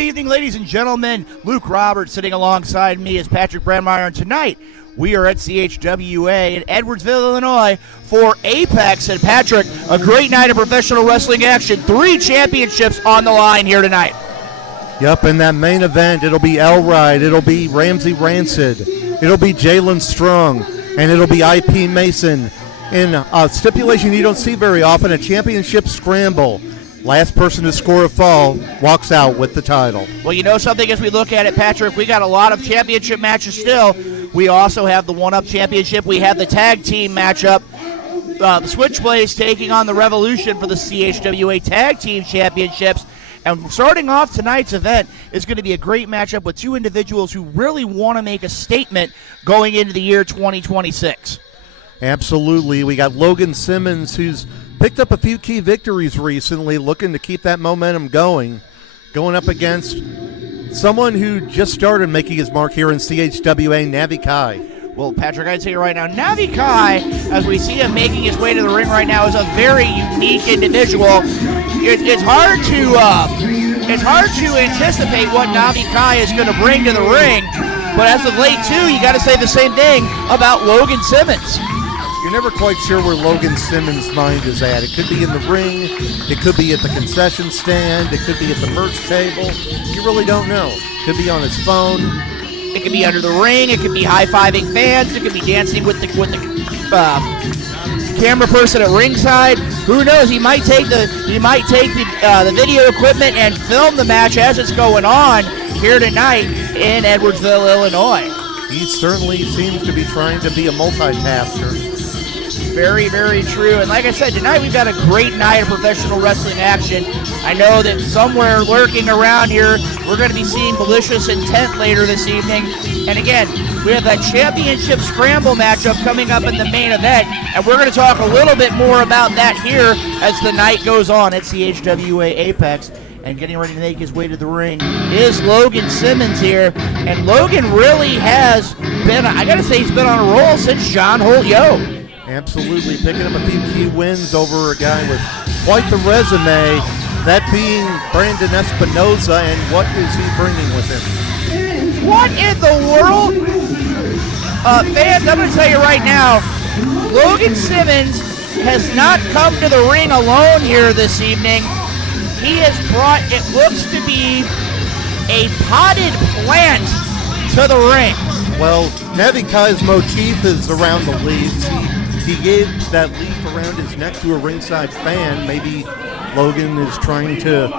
evening, ladies and gentlemen. Luke Roberts sitting alongside me is Patrick Brandmeier, and tonight we are at CHWA in Edwardsville, Illinois for Apex. And Patrick, a great night of professional wrestling action. 3 championships on the line here tonight. Yep, in that main event, it'll be Elride, it'll be Ramsey Rancid, it'll be Jalen Strong, and it'll be IP Mason. In a stipulation you don't see very often, a championship scramble. Last person to score a fall walks out with the title. Well, you know something, as we look at it, Patrick, we got a lot of championship matches still. We also have the one-up championship. We have the tag team matchup. The Switchblaze taking on the Revolution for the CHWA Tag Team Championships. And starting off tonight's event is going to be a great matchup with 2 individuals who really want to make a statement going into the year 2026. Absolutely. We got Logan Simmons, who's picked up a few key victories recently, looking to keep that momentum going up against someone who just started making his mark here in CHWA, Navi Kai. Well, Patrick, I'd say right now, Navi Kai, as we see him making his way to the ring right now, is a very unique individual. It's hard to anticipate what Navi Kai is going to bring to the ring, but as of late, too, you got to say the same thing about Logan Simmons. You're never quite sure where Logan Simmons' mind is at. It could be in the ring, it could be at the concession stand, it could be at the merch table. You really don't know. It could be on his phone. It could be under the ring. It could be high-fiving fans. It could be dancing with the camera person at ringside. Who knows? He might take the video equipment and film the match as it's going on here tonight in Edwardsville, Illinois. He certainly seems to be trying to be a multitasker. Very, very true. And like I said, tonight we've got a great night of professional wrestling action. I know that somewhere lurking around here, we're going to be seeing Malicious Intent later this evening. And again, we have that championship scramble matchup coming up in the main event. And we're going to talk a little bit more about that here as the night goes on at CHWA Apex. And getting ready to make his way to the ring is Logan Simmons here. And Logan really has been, I got to say, he's been on a roll since John Holt Yo. Absolutely, picking up a few key wins over a guy with quite the resume, that being Brandon Espinoza, and what is he bringing with him? What in the world? Fans, I'm going to tell you right now, Logan Simmons has not come to the ring alone here this evening. He has brought, it looks to be, a potted plant to the ring. Well, Navi Kai's motif is around the leaves. He gave that leaf around his neck to a ringside fan. Maybe Logan is trying to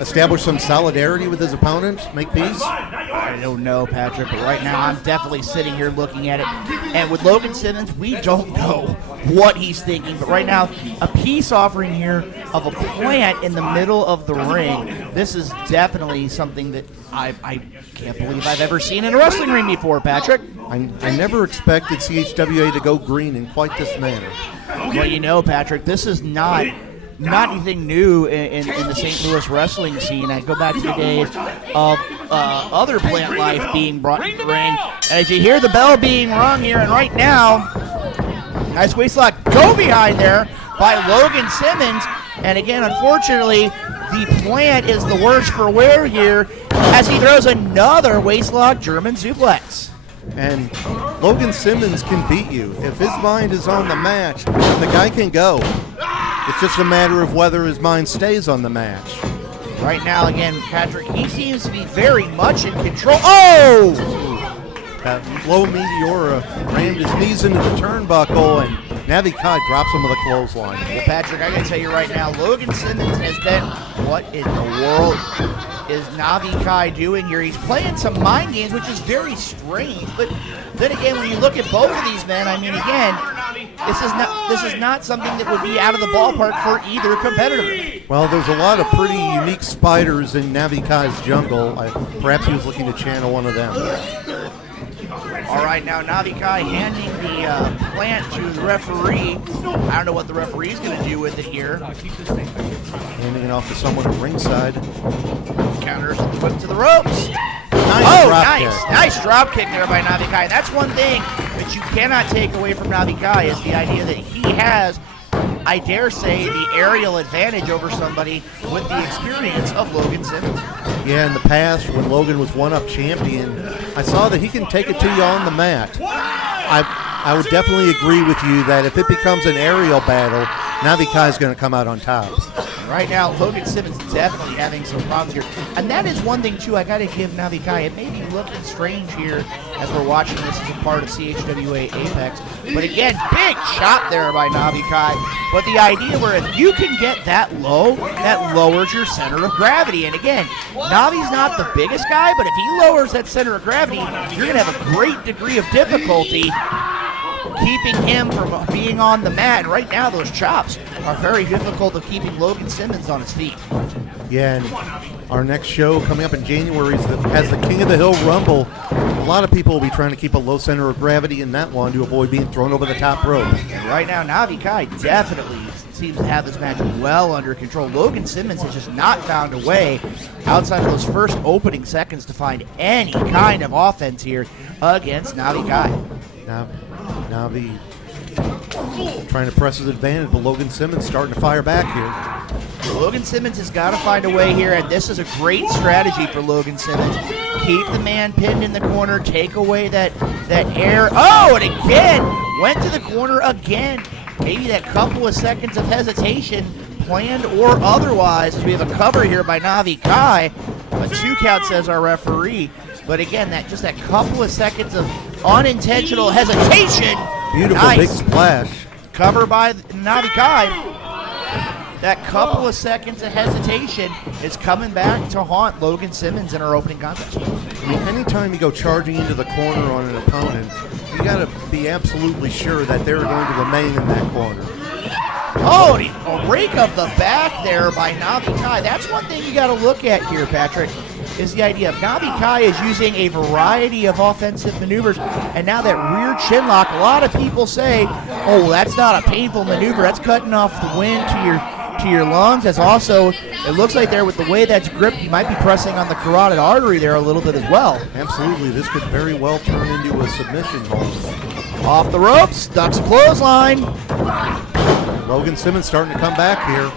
establish some solidarity with his opponent, make peace? I don't know, Patrick, but right now I'm definitely sitting here looking at it. And with Logan Simmons, we don't know what he's thinking. But right now, a peace offering here of a plant in the middle of the ring. This is definitely something that I can't believe I've ever seen in a wrestling ring before, Patrick. I never expected CHWA to go green in quite this manner. Well, you know, Patrick, this is not anything new in the St. Louis wrestling scene. I go back to the days of other plant life being brought to the ring. And as you hear the bell being rung here, and right now, nice waistlock go behind there by Logan Simmons. And again, unfortunately, the plant is the worse for wear here as he throws another waistlock German suplex. And Logan Simmons can beat you. If his mind is on the match, then the guy can go. It's just a matter of whether his mind stays on the match. Right now, again, Patrick, he seems to be very much in control. Oh! That low Meteora rammed his knees into the turnbuckle, and Navi Kai drops him with a clothesline. Well, Patrick, I gotta tell you right now, Logan Simmons has been, what in the world is Navi Kai doing here? He's playing some mind games, which is very strange. But then again, when you look at both of these men, I mean, again, this is not something that would be out of the ballpark for either competitor. Well, there's a lot of pretty unique spiders in Navi Kai's jungle. Perhaps he was looking to channel one of them. All right, now Navi Kai handing the plant to the referee. I don't know what the referee's going to do with it here. Handing it off to someone at ringside. Counters and whip to the ropes. Nice drop kick there by Navi Kai. That's one thing that you cannot take away from Navi Kai is the idea that he has I dare say, the aerial advantage over somebody with the experience of Logan Simmons. Yeah, in the past, when Logan was one-up champion, I saw that he can take it to you on the mat. I would definitely agree with you that if it becomes an aerial battle, Navi Kai is going to come out on top. Right now, Logan Simmons definitely having some problems here. And that is one thing, too, I got to give Navi Kai. It may be looking strange here as we're watching this as a part of CHWA Apex. But again, big shot there by Navi Kai. But the idea where if you can get that low, that lowers your center of gravity. And again, Navi's not the biggest guy, but if he lowers that center of gravity, you're going to have a great degree of difficulty keeping him from being on the mat. And right now, those chops are very difficult of keeping Logan Simmons on his feet. Yeah, and our next show coming up in January has the King of the Hill Rumble. A lot of people will be trying to keep a low center of gravity in that one to avoid being thrown over the top rope. And right now, Navi Kai definitely seems to have this match well under control. Logan Simmons has just not found a way outside of those first opening seconds to find any kind of offense here against Navi Kai. Navi trying to press his advantage, but Logan Simmons starting to fire back here. Logan Simmons has got to find a way here, and this is a great strategy for Logan Simmons. Keep the man pinned in the corner, take away that air. Oh, and again, went to the corner again. Maybe that couple of seconds of hesitation, planned or otherwise, as we have a cover here by Navi Kai. A 2 count, says our referee. But again, just that couple of seconds of unintentional hesitation. Beautiful big splash. Cover by Navi Kai. That couple of seconds of hesitation is coming back to haunt Logan Simmons in our opening contest. I mean, anytime you go charging into the corner on an opponent, you got to be absolutely sure that they're going to remain in that corner. Oh, a rake of the back there by Navi Kai. That's one thing you got to look at here, Patrick, is the idea of Navi Kai is using a variety of offensive maneuvers, and now that rear chin lock, a lot of people say, oh, that's not a painful maneuver. That's cutting off the wind to your lungs. That's also, it looks like there with the way that's gripped, you might be pressing on the carotid artery there a little bit as well. Absolutely. This could very well turn into a submission hold. Off the ropes, ducks a clothesline. Logan Simmons starting to come back here.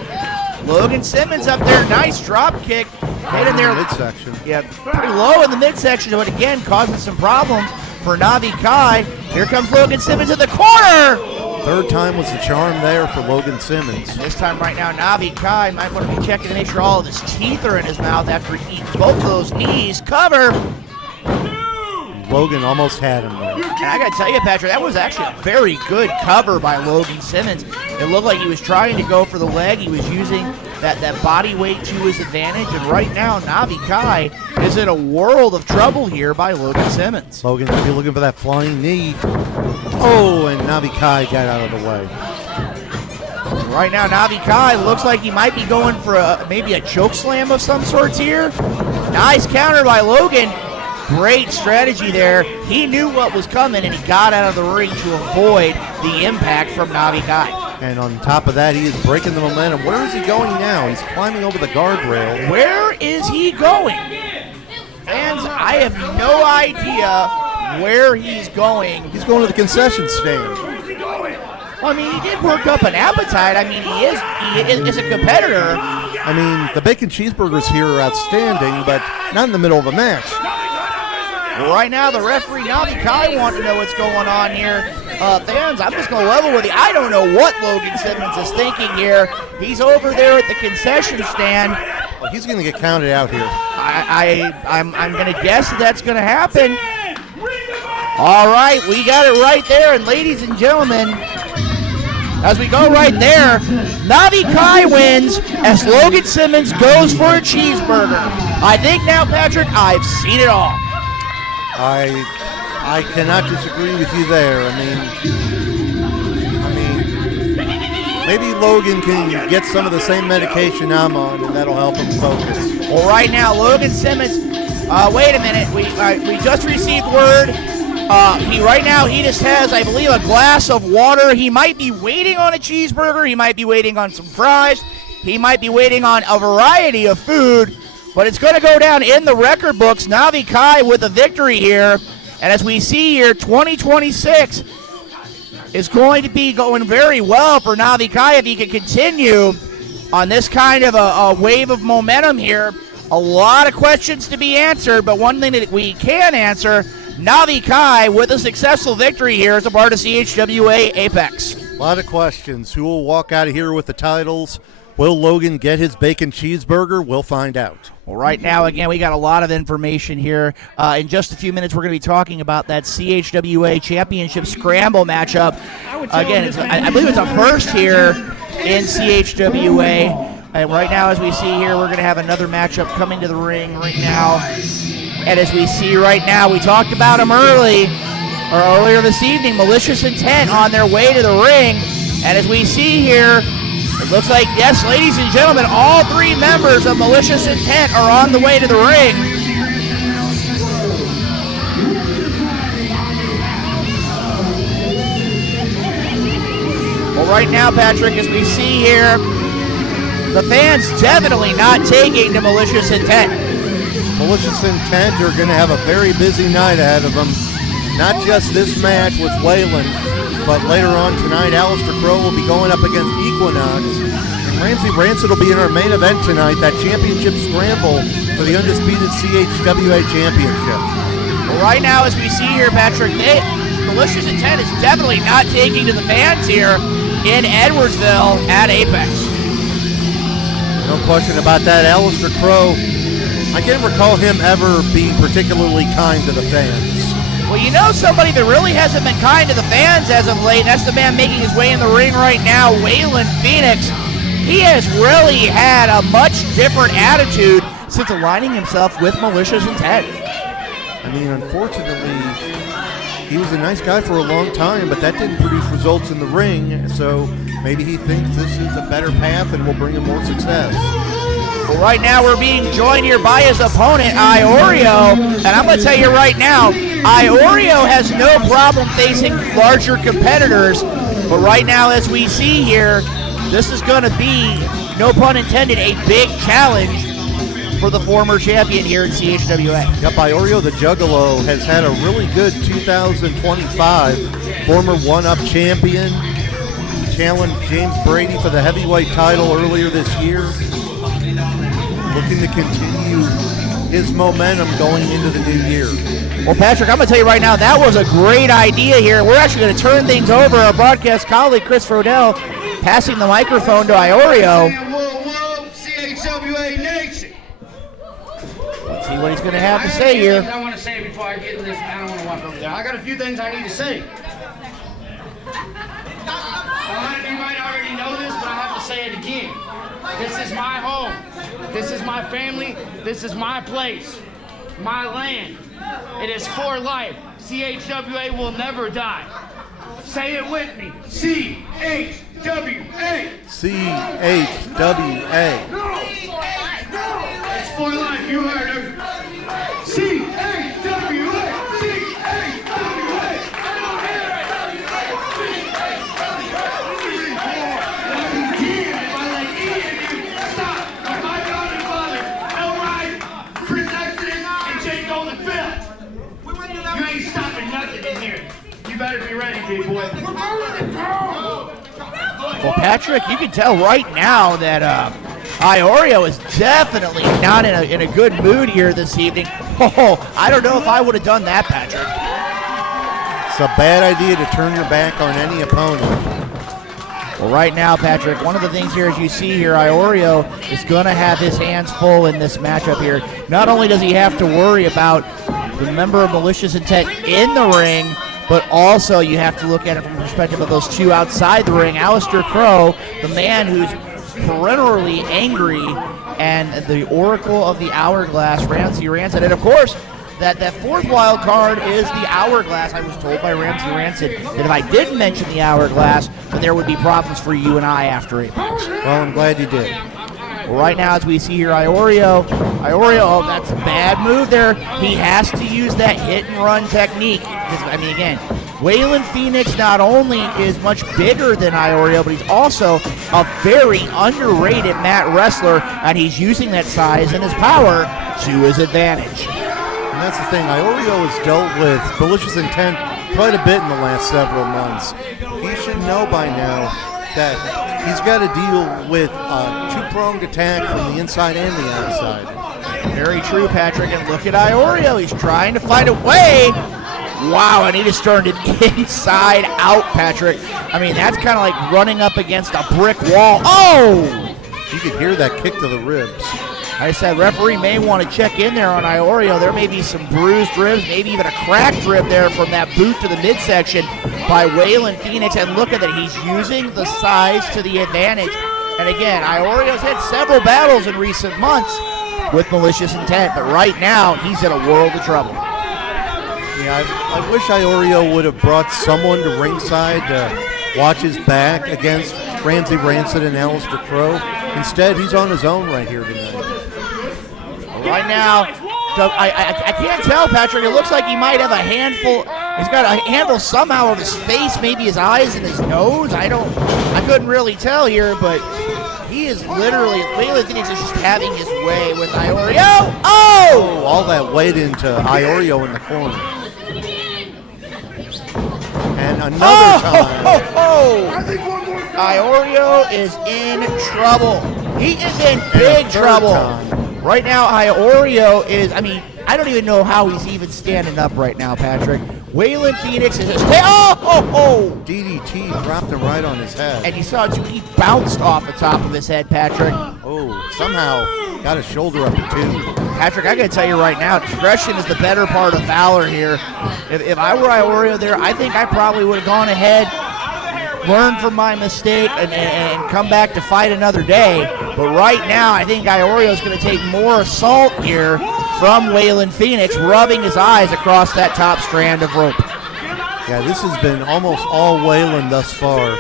Logan Simmons up there, nice drop kick. Right in there, midsection. Yeah, pretty low in the midsection, but again, causing some problems for Navi Kai. Here comes Logan Simmons in the corner. Third time was the charm there for Logan Simmons. And this time right now, Navi Kai might want to be checking to make sure all of his teeth are in his mouth after he eats both of those knees. Cover. Logan almost had him there. And I got to tell you, Patrick, that was actually a very good cover by Logan Simmons. It looked like he was trying to go for the leg. He was using that body weight to his advantage. And right now, Navi Kai is in a world of trouble here by Logan Simmons. Logan could be looking for that flying knee. Oh, and Navi Kai got out of the way. Right now, Navi Kai looks like he might be going for maybe a choke slam of some sorts here. Nice counter by Logan. Great strategy there. He knew what was coming, and he got out of the ring to avoid the impact from Navi Kai. And on top of that, he is breaking the momentum. Where is he going now? He's climbing over the guardrail. Where is he going? Fans, I have no idea where he's going. He's going to the concession stand. Well, I mean, he did work up an appetite. I mean, he is a competitor. I mean, the bacon cheeseburgers here are outstanding, but not in the middle of a match. Right now, the referee, Navi Kai, wants to know what's going on here. Fans, I'm just going to level with you. I don't know what Logan Simmons is thinking here. He's over there at the concession stand. Well, he's going to get counted out here. I'm going to guess that's going to happen. All right, we got it right there. And ladies and gentlemen, as we go right there, Navi Kai wins as Logan Simmons goes for a cheeseburger. I think now, Patrick, I've seen it all. I cannot disagree with you there. I mean, maybe Logan can get some of the same medication I'm on, and that'll help him focus. Well, right now, Logan Simmons. Wait a minute. We just received word. He just has, I believe, a glass of water. He might be waiting on a cheeseburger. He might be waiting on some fries. He might be waiting on a variety of food. But it's going to go down in the record books. Navi Kai with a victory here. And as we see here, 2026 is going to be going very well for Navi Kai if he can continue on this kind of a wave of momentum here. A lot of questions to be answered, but one thing that we can answer, Navi Kai with a successful victory here as a part of CHWA Apex. A lot of questions. Who will walk out of here with the titles? Will Logan get his bacon cheeseburger? We'll find out. Well, right now, again, we got a lot of information here. In just a few minutes, we're going to be talking about that CHWA Championship Scramble matchup. Again, I believe it's a first here in CHWA. And right now, as we see here, we're going to have another matchup coming to the ring right now. And as we see right now, we talked about them earlier this evening, Malicious Intent on their way to the ring. And as we see here, it looks like, yes, ladies and gentlemen, all three members of Malicious Intent are on the way to the ring. Well, right now, Patrick, as we see here, the fans definitely not taking to Malicious Intent. Malicious Intent are going to have a very busy night ahead of them. Not just this match with Waylon, but later on tonight, Alister will be going up against Equinox. And Ramsey Rancid will be in our main event tonight, that championship scramble for the undisputed CHWA championship. Well, right now, as we see here, Patrick, Malicious Intent is definitely not taking to the fans here in Edwardsville at Apex. No question about that. Alister Crow, I can't recall him ever being particularly kind to the fans. Well, you know somebody that really hasn't been kind to the fans as of late, and that's the man making his way in the ring right now, Waylon Phoenix. He has really had a much different attitude since aligning himself with Malicious Intent. I mean, unfortunately, he was a nice guy for a long time, but that didn't produce results in the ring, so maybe he thinks this is a better path and will bring him more success. Well, right now we're being joined here by his opponent, Iorio, and I'm going to tell you right now, Iorio has no problem facing larger competitors, but right now as we see here, this is going to be, no pun intended, a big challenge for the former champion here in CHWA. Yep, Iorio the Juggalo has had a really good 2025. Former one-up champion, challenged James Brady for the heavyweight title earlier this year. Looking to continue his momentum going into the new year. Well, Patrick, I'm going to tell you right now, that was a great idea here. We're actually going to turn things over. Our broadcast colleague, Chris Frodell, passing the microphone to Iorio. CHWA Nation. Let's see what he's going to have to say here. I want to say before I get in this, I don't want to walk over there. I got a few things I need to say. You might already know this, but I have to say it again. This is my home. This is my family. This is my place. My land. It is for life. CHWA will never die. Say it with me. CHWA. CHWA. It's for life. You heard her. CHWA. You better be ready, big boy. Well, Patrick, you can tell right now that Iorio is definitely not in a good mood here this evening. Oh, I don't know if I would have done that, Patrick. It's a bad idea to turn your back on any opponent. Well, right now, Patrick, one of the things here, as you see here, Iorio is going to have his hands full in this matchup here. Not only does he have to worry about the member of Malicious Intent in the ring, but also you have to look at it from the perspective of those two outside the ring. Alister Crow, the man who's perennially angry, and the Oracle of the Hourglass, Ramsey Rancid. And of course, that fourth wild card is the Hourglass. I was told by Ramsey Rancid that if I didn't mention the Hourglass, then there would be problems for you and I after Apex. Well, I'm glad you did. Well, right now, as we see here, Iorio, oh, that's a bad move there. He has to use that hit-and-run technique. Because, I mean, again, Waylon Phoenix not only is much bigger than Iorio, but he's also a very underrated mat wrestler, and he's using that size and his power to his advantage. And that's the thing, Iorio has dealt with Malicious Intent quite a bit in the last several months. He should know by now that he's got to deal with a two-pronged attack from the inside and the outside. Very true, Patrick. And look at Iorio. He's trying to find a way. Wow, and he just turned it inside out, Patrick. I mean, that's kind of like running up against a brick wall. Oh! You could hear that kick to the ribs. I said referee may want to check in there on Iorio. There may be some bruised ribs, maybe even a cracked rib there from that boot to the midsection by Waylon Phoenix. And look at that, he's using the size to the advantage. And again, Iorio's had several battles in recent months with malicious intent, but right now he's in a world of trouble. Yeah, I wish Iorio would have brought someone to ringside to watch his back against Ramsey Rancid and Alister Crow. Instead, he's on his own right here tonight. Right now, I can't tell, Patrick. It looks like he might have a handful. He's got a handful somehow of his face, maybe his eyes and his nose. I couldn't really tell here, but he is literally, Waylon Phoenix is just having his way with Iorio. Oh! All that weight into Iorio in the corner. And another time. Iorio is in trouble. He is in big trouble. Right now, Iorio is, I mean, I don't even know how he's even standing up right now, Patrick. Waylon Phoenix is just, DDT dropped him right on his head. And you saw it too, he bounced off the top of his head, Patrick. Oh, somehow got his shoulder up too. Patrick, I gotta tell you right now, discretion is the better part of valor here. If I were Iorio there, I think I probably would have gone ahead, learned from my mistake, and come back to fight another day. But right now, I think Iorio's going to take more assault here from Waylon Phoenix, rubbing his eyes across that top strand of rope. Yeah, this has been almost all Waylon thus far.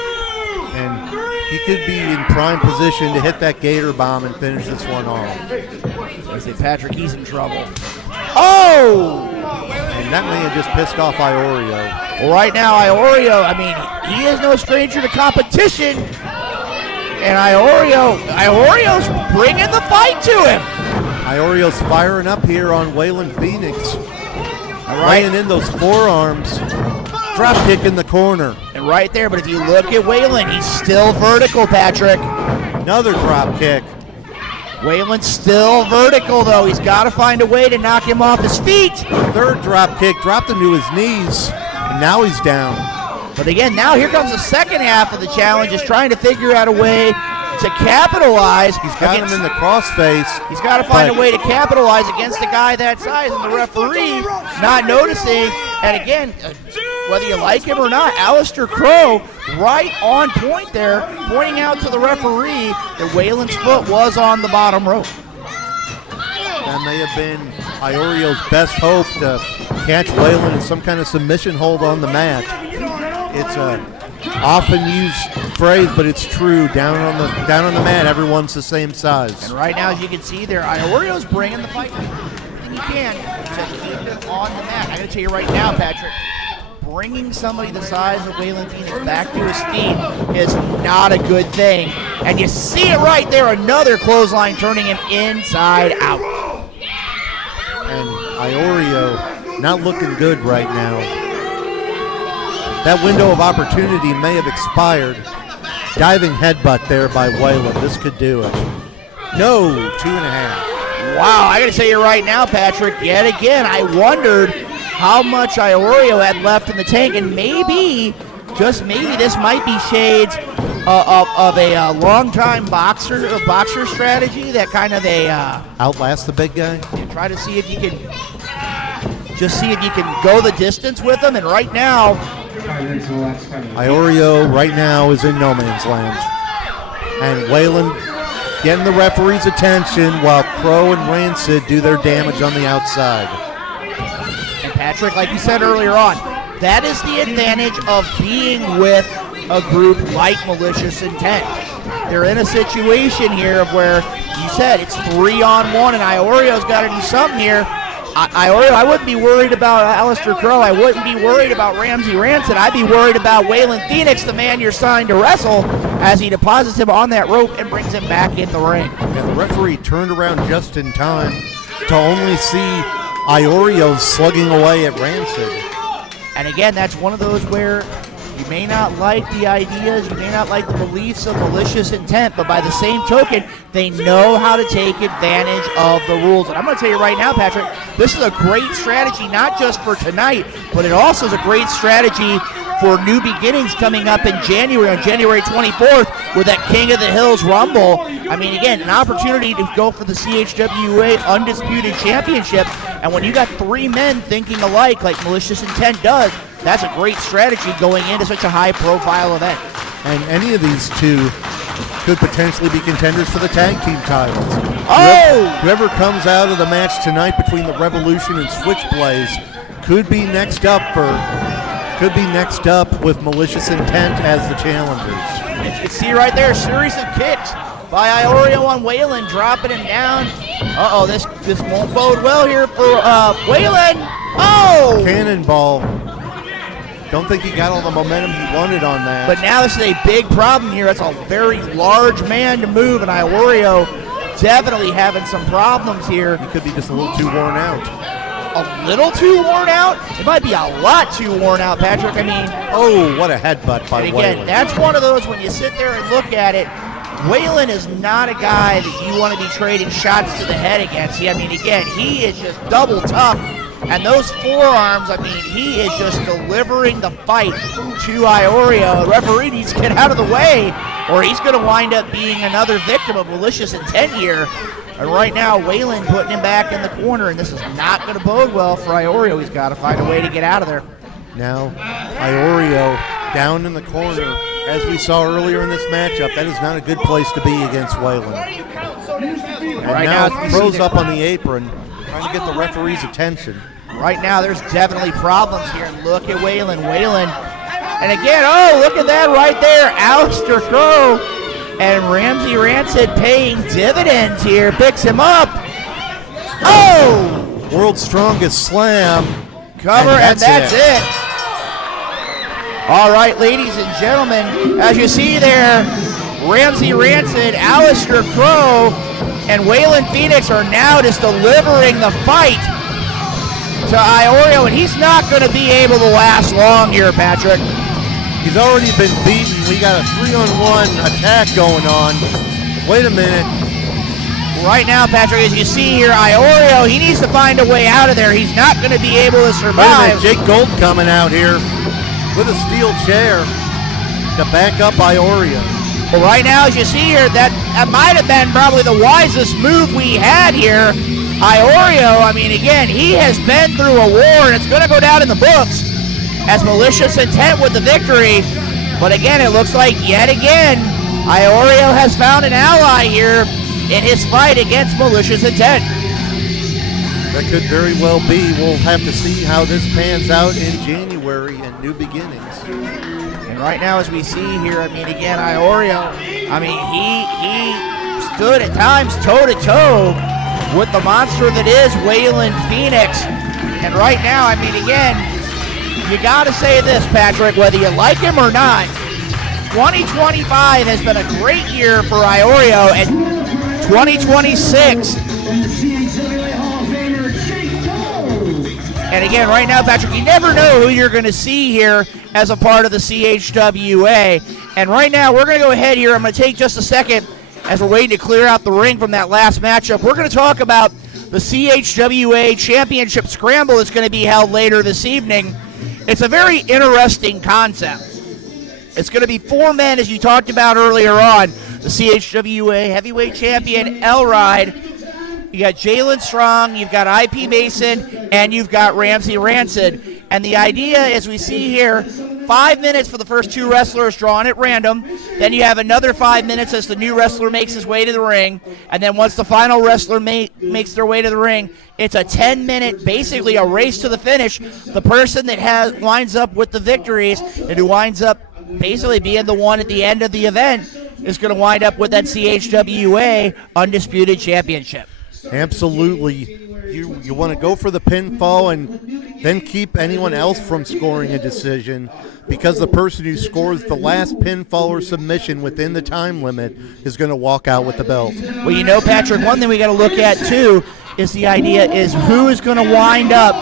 And he could be in prime position to hit that gator bomb and finish this one off. I say, Patrick, he's in trouble. Oh! And that may have just pissed off Iorio. Well, right now, Iorio, I mean, he is no stranger to competition. And Iorio's bringing the fight to him. Iorio's firing up here on Waylon Phoenix. All right. Laying in those forearms. Drop kick in the corner. And right there, but if you look at Waylon, he's still vertical, Patrick. Another drop kick. Waylon's still vertical, though. He's got to find a way to knock him off his feet. Third drop kick, dropped him to his knees. And now he's down. But again, now here comes the second half of the challenge, is trying to figure out a way to capitalize. He's got him in the crossface. He's got to find a way to capitalize against a guy that size, and the referee not noticing. And again, whether you like him or not, Alister Crow right on point there, pointing out to the referee that Waylon's foot was on the bottom rope. That may have been Iorio's best hope to catch Waylon in some kind of submission hold on the mat. It's a often used phrase, but it's true. Down on the mat, everyone's the same size. And right now, as you can see there, Iorio's bringing the fight everything he can to keep him on the mat. I got to tell you right now, Patrick, bringing somebody the size of Waylon Phoenix back to his feet is not a good thing. And you see it right there, another clothesline turning him inside out. And Iorio not looking good right now. That window of opportunity may have expired. Diving headbutt there by Waylon. This could do it. No, 2.5. Wow, I got to tell you right now, Patrick, yet again, I wondered how much Iorio had left in the tank, and maybe, just maybe, this might be shades of a long-time boxer strategy that kind of outlast the big guy. Try to see if you can go the distance with him, and right now, Iorio right now is in no man's land. And Waylon getting the referee's attention while Crow and Rancid do their damage on the outside. And Patrick, like you said earlier on, that is the advantage of being with a group like Malicious Intent. They're in a situation here of where you said it's 3-on-1 and Iorio's got to do something here. Iorio, I wouldn't be worried about Alister Crow. I wouldn't be worried about Ramsey Rancid. I'd be worried about Waylon Phoenix, the man you're signed to wrestle, as he deposits him on that rope and brings him back in the ring. And the referee turned around just in time to only see Iorio slugging away at Rancid. And again, that's one of those where you may not like the ideas, you may not like the beliefs of malicious intent, but by the same token, they know how to take advantage of the rules. And I'm going to tell you right now, Patrick, this is a great strategy, not just for tonight, but it also is a great strategy for new beginnings coming up in January, on January 24th, with that King of the Hills Rumble. I mean, again, an opportunity to go for the CHWA Undisputed Championship. And when you got three men thinking alike, like Malicious Intent does, that's a great strategy going into such a high-profile event. And any of these two could potentially be contenders for the tag team titles. Oh! Whoever comes out of the match tonight between the Revolution and Switchblaze could be next up with Malicious Intent as the challengers. You can see right there, a series of kicks by Iorio on Waylon, dropping him down. Uh-oh, this won't bode well here for Waylon. Oh! Cannonball. Don't think he got all the momentum he wanted on that. But now this is a big problem here. It's a very large man to move, and Iorio definitely having some problems here. He could be just a little too worn out. A little too worn out? It might be a lot too worn out, Patrick. I mean, oh, what a headbutt by and again, Waylon. That's one of those when you sit there and look at it, Waylon is not a guy that you want to be trading shots to the head against. I mean, again, he is just double tough. And those forearms, I mean, he is just delivering the fight to Iorio. The referee needs to get out of the way, or he's going to wind up being another victim of malicious intent here. And right now, Waylon putting him back in the corner, and this is not going to bode well for Iorio. He's got to find a way to get out of there. Now, Iorio down in the corner. As we saw earlier in this matchup, that is not a good place to be against Waylon. And right now throws up on the apron, trying to get the referee's attention. Right now, there's definitely problems here. Look at Waylon. And again, oh, look at that right there. Alister Crow and Ramsey Rancid paying dividends here. Picks him up. Oh! World's Strongest Slam. Cover, and that's it. All right, ladies and gentlemen, as you see there, Ramsey Rancid, Alister Crow, and Waylon Phoenix are now just delivering the fight to Iorio, and he's not going to be able to last long here, Patrick. He's already been beaten. We got a 3-on-1 attack going on. Wait a minute. Right now, Patrick, as you see here, Iorio, he needs to find a way out of there. He's not going to be able to survive. Jake Gold coming out here with a steel chair to back up Iorio. Well, right now, as you see here, that might have been probably the wisest move we had here. Iorio, I mean, again, he has been through a war, and it's going to go down in the books as Malicious Intent with the victory. But again, it looks like yet again, Iorio has found an ally here in his fight against Malicious Intent. That could very well be. We'll have to see how this pans out in January and New Beginnings. And right now, as we see here, I mean, again, Iorio, I mean, he stood at times toe-to-toe with the monster that is Waylon Phoenix. And right now, I mean, again, you got to say this, Patrick, whether you like him or not, 2025 has been a great year for Iorio, and 2026. And again, right now, Patrick, you never know who you're going to see here as a part of the CHWA. And right now, we're going to go ahead here. I'm going to take just a second as we're waiting to clear out the ring from that last matchup. We're going to talk about the CHWA Championship Scramble that's going to be held later this evening. It's a very interesting concept. It's going to be 4 men, as you talked about earlier on. The CHWA Heavyweight Champion, Elride. You got Jalen Strong, you've got IP Mason, and you've got Ramsey Rancid. And the idea, as we see here, 5 minutes for the first 2 wrestlers drawn at random. Then you have another 5 minutes as the new wrestler makes his way to the ring. And then once the final wrestler makes their way to the ring, it's a 10-minute, basically a race to the finish. The person that winds up with the victories and who winds up basically being the one at the end of the event is going to wind up with that CHWA Undisputed Championship. Absolutely. You want to go for the pinfall and then keep anyone else from scoring a decision, because the person who scores the last pinfall or submission within the time limit is going to walk out with the belt. Well, you know, Patrick, one thing we got to look at, too, is the idea is who is going to wind up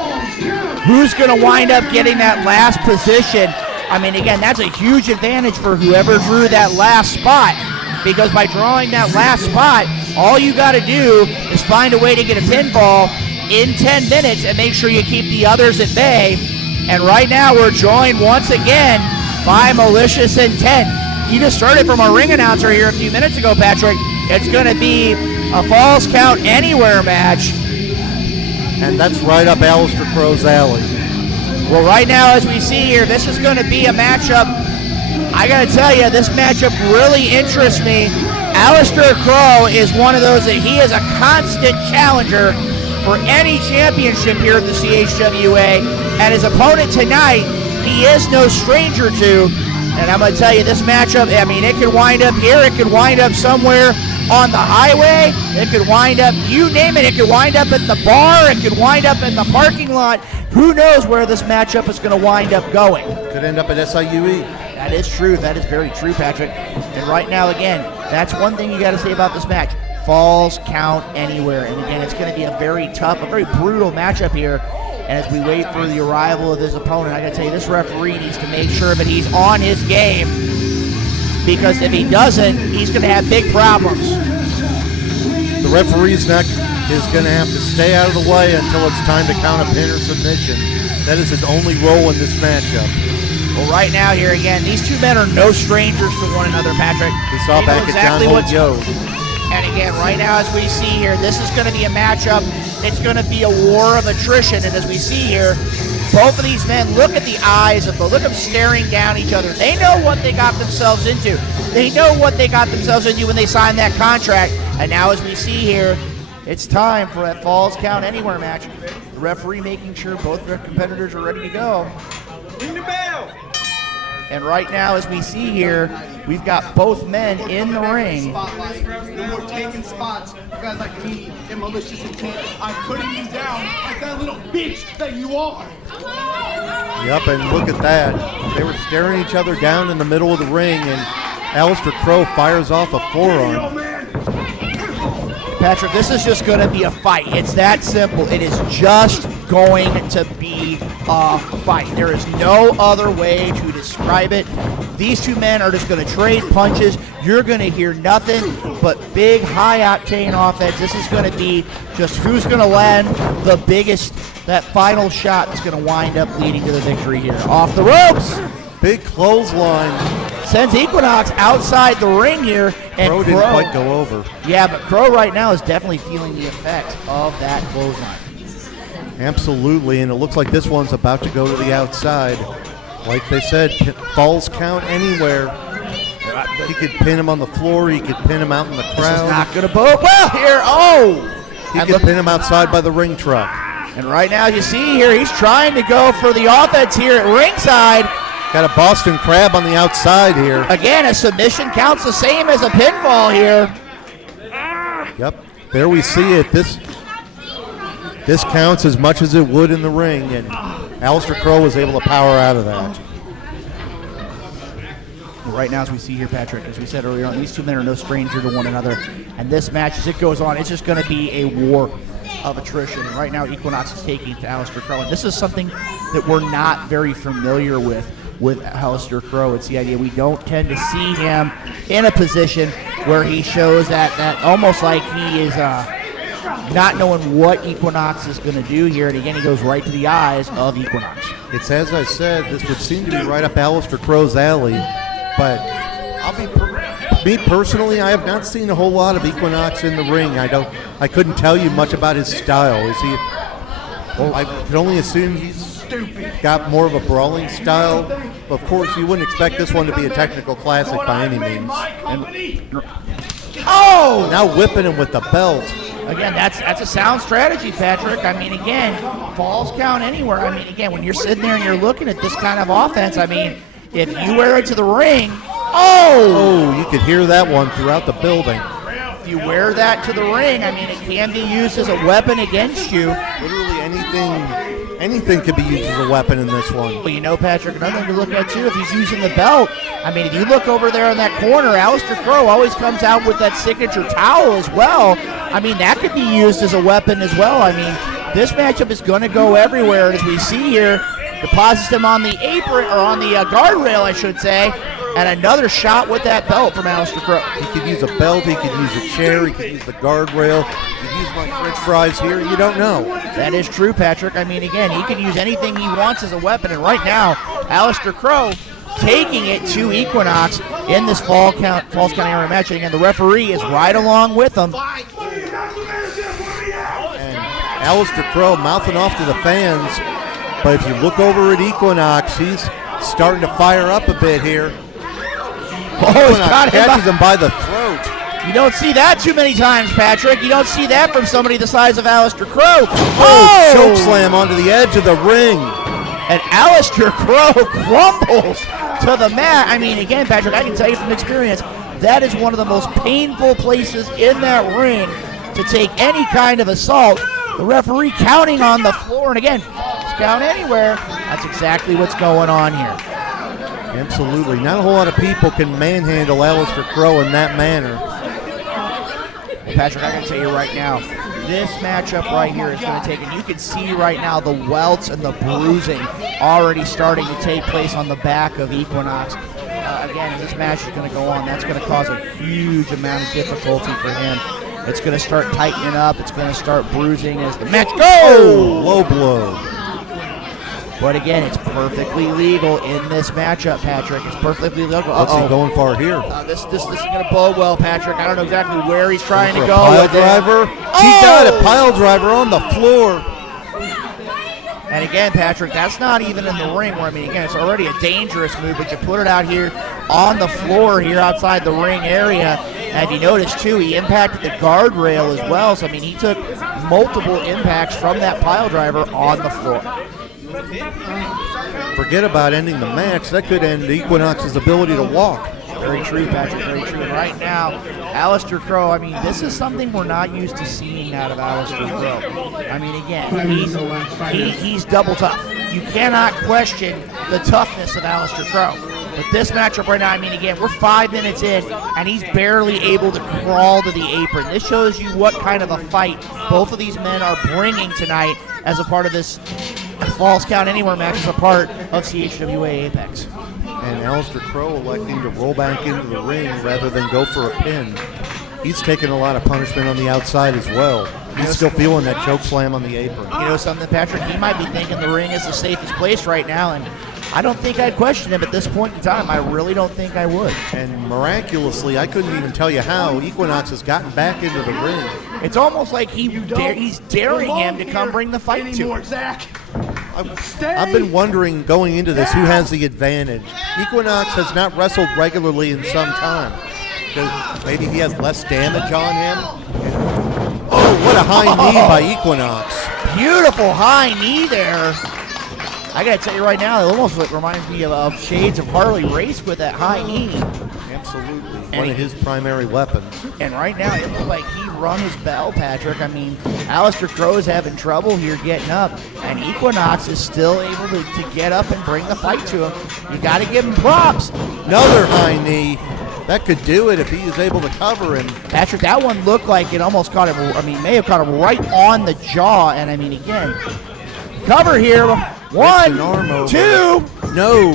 who's going to wind up getting that last position. I mean, again, that's a huge advantage for whoever drew that last spot, because by drawing that last spot, all you got to do is find a way to get a pinfall in 10 minutes and make sure you keep the others at bay. And right now we're joined once again by Malicious Intent. He just started from our ring announcer here a few minutes ago, Patrick. It's going to be a Falls Count Anywhere match. And that's right up Alister Crow's alley. Well, right now, as we see here, this is going to be a matchup. I got to tell you, this matchup really interests me. Alister Crow is one of those that he is a constant challenger for any championship here at the CHWA. And his opponent tonight, he is no stranger to. And I'm going to tell you, this matchup, I mean, it could wind up here. It could wind up somewhere on the highway. It could wind up, you name it. It could wind up at the bar. It could wind up in the parking lot. Who knows where this matchup is going to wind up going? Could end up at SIUE. That is true. That is very true, Patrick. And right now, again, that's one thing you got to say about this match. Falls Count Anywhere. And again, it's going to be a very tough, a very brutal matchup here. And as we wait for the arrival of this opponent, I got to tell you, this referee needs to make sure that he's on his game, because if he doesn't, he's going to have big problems. The referee's neck is going to have to stay out of the way until it's time to count a pin or submission. That is his only role in this matchup. Well, right now here again, these two men are no strangers to one another, Patrick. We saw They back know at exactly John Holt Yo. And again, right now as we see here, this is going to be a matchup. It's going to be a war of attrition. And as we see here, both of these men, look at the eyes of both. Look at them staring down each other. They know what they got themselves into. They know what they got themselves into when they signed that contract. And now as we see here, it's time for that Falls Count Anywhere match. The referee making sure both their competitors are ready to go. Ring the bell! And right now, as we see here, we've got both men in the ring. Spotlight. No more taking spots. You guys like me and Malicious Intent. I'm putting you down like that little bitch that you are. Yep, and look at that. They were staring each other down in the middle of the ring, and Alister Crow fires off a forearm. Patrick, this is just going to be a fight. It's that simple. It is just going to be a fight. There is no other way to describe it. These two men are just going to trade punches. You're going to hear nothing but big, high-octane offense. This is going to be just who's going to land the biggest, that final shot that's going to wind up leading to the victory here. Off the ropes. Big clothesline. Sends Equinox outside the ring here. And Crow didn't quite go over. Yeah, but Crow right now is definitely feeling the effect of that clothesline. Absolutely, and it looks like this one's about to go to the outside. Like they said, Falls Count Anywhere. He could pin him on the floor. He could pin him out in the crowd. This is not going to bode well here. Oh! He could pin him outside by the ring truck. And right now you see here, he's trying to go for the offense here at ringside. Got a Boston Crab on the outside here. Again, a submission counts the same as a pinfall here. Yep, there we see it. This counts as much as it would in the ring, and Alister Crow was able to power out of that. Right now, as we see here, Patrick, as we said earlier on, these two men are no stranger to one another. And this match, as it goes on, it's just going to be a war of attrition. And right now, Equinox is taking to Alister Crow. And this is something that we're not very familiar with Alister Crow. It's the idea we don't tend to see him in a position where he shows that almost like he is not knowing what Equinox is going to do here. And again, he goes right to the eyes of Equinox. It's as I said, this would seem to be right up Alister Crow's alley. But me personally, I have not seen a whole lot of Equinox in the ring. I couldn't tell you much about his style. Is he? Well, I can only assume he's got more of a brawling style. Of course, you wouldn't expect this one to be a technical classic by any means. Oh! Now whipping him with the belt. Again, that's a sound strategy, Patrick. I mean, again, Falls Count Anywhere. I mean, again, when you're sitting there and you're looking at this kind of offense, I mean, if you wear it to the ring, oh, you could hear that one throughout the building. If you wear that to the ring, I mean, it can be used as a weapon against you. Literally anything could be used as a weapon in this one. Well, you know, Patrick, another thing to look at, too, if he's using the belt, I mean, if you look over there in that corner, Alister Crow always comes out with that signature towel as well. I mean, that could be used as a weapon as well. I mean, This matchup is going to go everywhere, as we see here. Deposits him on the apron, or on the guardrail, I should say. And another shot with that belt from Alister Crow. He could use a belt, he could use a chair, he could use the guardrail, he could use my french fries here, you don't know. That is true, Patrick. I mean, again, he can use anything he wants as a weapon, and right now, Alister Crow taking it to Equinox in this Falls Count area match, and the referee is right along with him. And Alister Crow mouthing off to the fans, but if you look over at Equinox, he's starting to fire up a bit here. He's got him catches him by the throat. You don't see that too many times, Patrick. You don't see that from somebody the size of Alister Crow. Choke slam onto the edge of the ring. And Alister Crow crumbles to the mat. I mean, again, Patrick, I can tell you from experience, that is one of the most painful places in that ring to take any kind of assault. The referee counting on the floor, and again, count anywhere. That's exactly what's going on here. Absolutely. Not a whole lot of people can manhandle Alister Crow in that manner. Well, Patrick, I can tell you right now, this matchup right here is going to take, and you can see right now the welts and the bruising already starting to take place on the back of Equinox. Again, this match is going to go on. That's going to cause a huge amount of difficulty for him. It's going to start tightening up. It's going to start bruising as the match goes. Low blow. But again, it's perfectly legal in this matchup, Patrick. It's perfectly legal. What's he going for here? This is going to bode well, Patrick. I don't know exactly where he's trying to go. Pile driver. He got a pile driver on the floor. And again, Patrick, that's not even in the ring where, I mean, again, it's already a dangerous move, but you put it out here on the floor here outside the ring area. And if you notice, too, he impacted the guardrail as well. So, I mean, he took multiple impacts from that pile driver on the floor. Forget about ending the match. That could end Equinox's ability to walk. Very true, Patrick, very true. And right now, Alister Crow, I mean, this is something we're not used to seeing out of Alister Crow. I mean, again, he's double tough. You cannot question the toughness of Alister Crow. But this matchup right now, I mean, again, we're 5 minutes in, and he's barely able to crawl to the apron. This shows you what kind of a fight both of these men are bringing tonight as a part of this Falls Count Anywhere match, as a part of CHWA Apex. And Alister Crow electing to roll back into the ring rather than go for a pin. He's taking a lot of punishment on the outside as well. He's still feeling that choke slam on the apron. You know something, Patrick? He might be thinking the ring is the safest place right now, and I don't think I'd question him at this point in time. I really don't think I would. And miraculously, I couldn't even tell you how, Equinox has gotten back into the ring. It's almost like he's daring him to come bring the fight to him. Zach. I've been wondering going into this who has the advantage. Equinox has not wrestled regularly in some time. Maybe he has less damage on him. Oh, what a high knee by Equinox. Beautiful high knee there. I got to tell you right now, it almost reminds me of shades of Harley Race with that high knee. Absolutely. One of his primary weapons. And right now, it looks like he rung his bell, Patrick. I mean, Alister Crow is having trouble here getting up, and Equinox is still able to get up and bring the fight to him. You got to give him props. Another high knee. That could do it if he is able to cover him. Patrick, that one looked like it almost caught him, I mean, may have caught him right on the jaw. And I mean, again, cover here. 1, 2. No.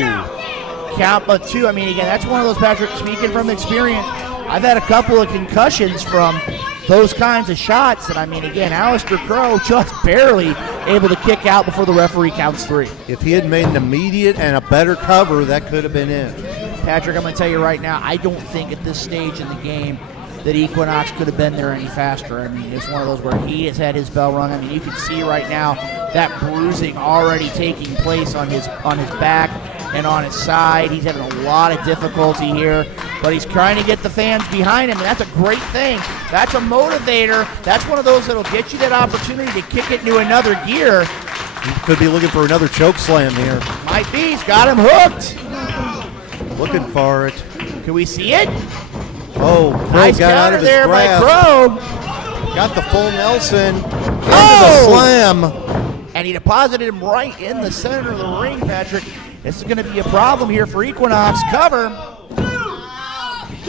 Count but 2. I mean, again, that's one of those, Patrick, speaking from experience. I've had a couple of concussions from those kinds of shots. And I mean, again, Alister Crow just barely able to kick out before the referee counts 3. If he had made an immediate and a better cover, that could have been it. Patrick, I'm going to tell you right now, I don't think at this stage in the game that Equinox could have been there any faster. I mean, it's one of those where he has had his bell rung. I mean, you can see right now that bruising already taking place on his back and on his side. He's having a lot of difficulty here, but he's trying to get the fans behind him, and that's a great thing. That's a motivator. That's one of those that'll get you that opportunity to kick it into another gear. He could be looking for another choke slam here. Might be. He's got him hooked. Looking for it. Can we see it? Oh, Crow nice got out of his there grasp. by Crow. Got the full Nelson. Into the slam. And he deposited him right in the center of the ring, Patrick. This is going to be a problem here for Equinox. Cover.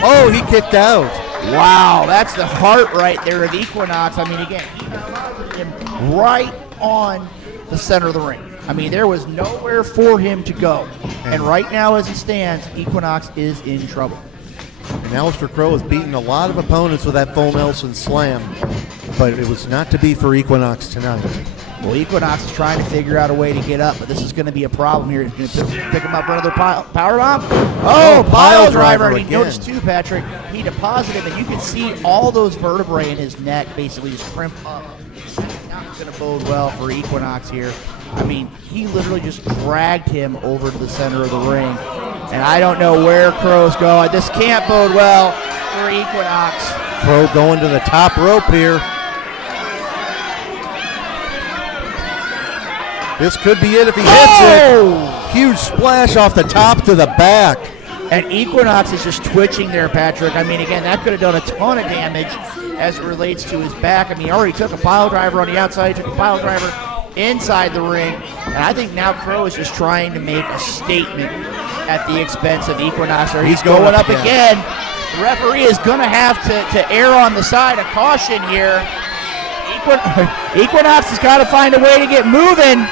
Oh, he kicked out. Wow, that's the heart right there of Equinox. I mean, again, right on the center of the ring. I mean, there was nowhere for him to go. And right now, as it stands, Equinox is in trouble. And Alister Crow has beaten a lot of opponents with that full Nelson slam, but it was not to be for Equinox tonight. Well, Equinox is trying to figure out a way to get up, but this is going to be a problem here. He's going to pick him up for another power bomb. Oh, pile driver. And you noticed too, Patrick, he deposited him, and you can see all those vertebrae in his neck basically just crimp up. Not going to bode well for Equinox here. I mean, he literally just dragged him over to the center of the ring. And I don't know where Crow's going. This can't bode well for Equinox. Crow going to the top rope here. This could be it if he hits it. Huge splash off the top to the back. And Equinox is just twitching there, Patrick. I mean, again, that could have done a ton of damage as it relates to his back. I mean, he already took a pile driver on the outside, took a pile driver inside the ring. And I think now Crow is just trying to make a statement at the expense of Equinox. Or he's going up again. The referee is going to have to err on the side of caution here. Equinox has got to find a way to get moving.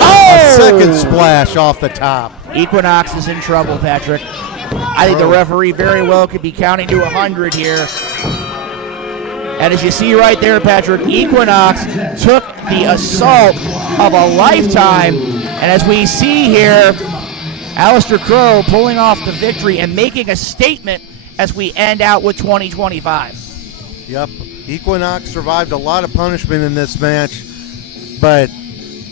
A second splash off the top. Equinox is in trouble, Patrick. I think the referee very well could be counting to 100 here. And as you see right there, Patrick, Equinox took the assault of a lifetime. And as we see here, Alister Crow pulling off the victory and making a statement as we end out with 2025. Yep, Equinox survived a lot of punishment in this match, but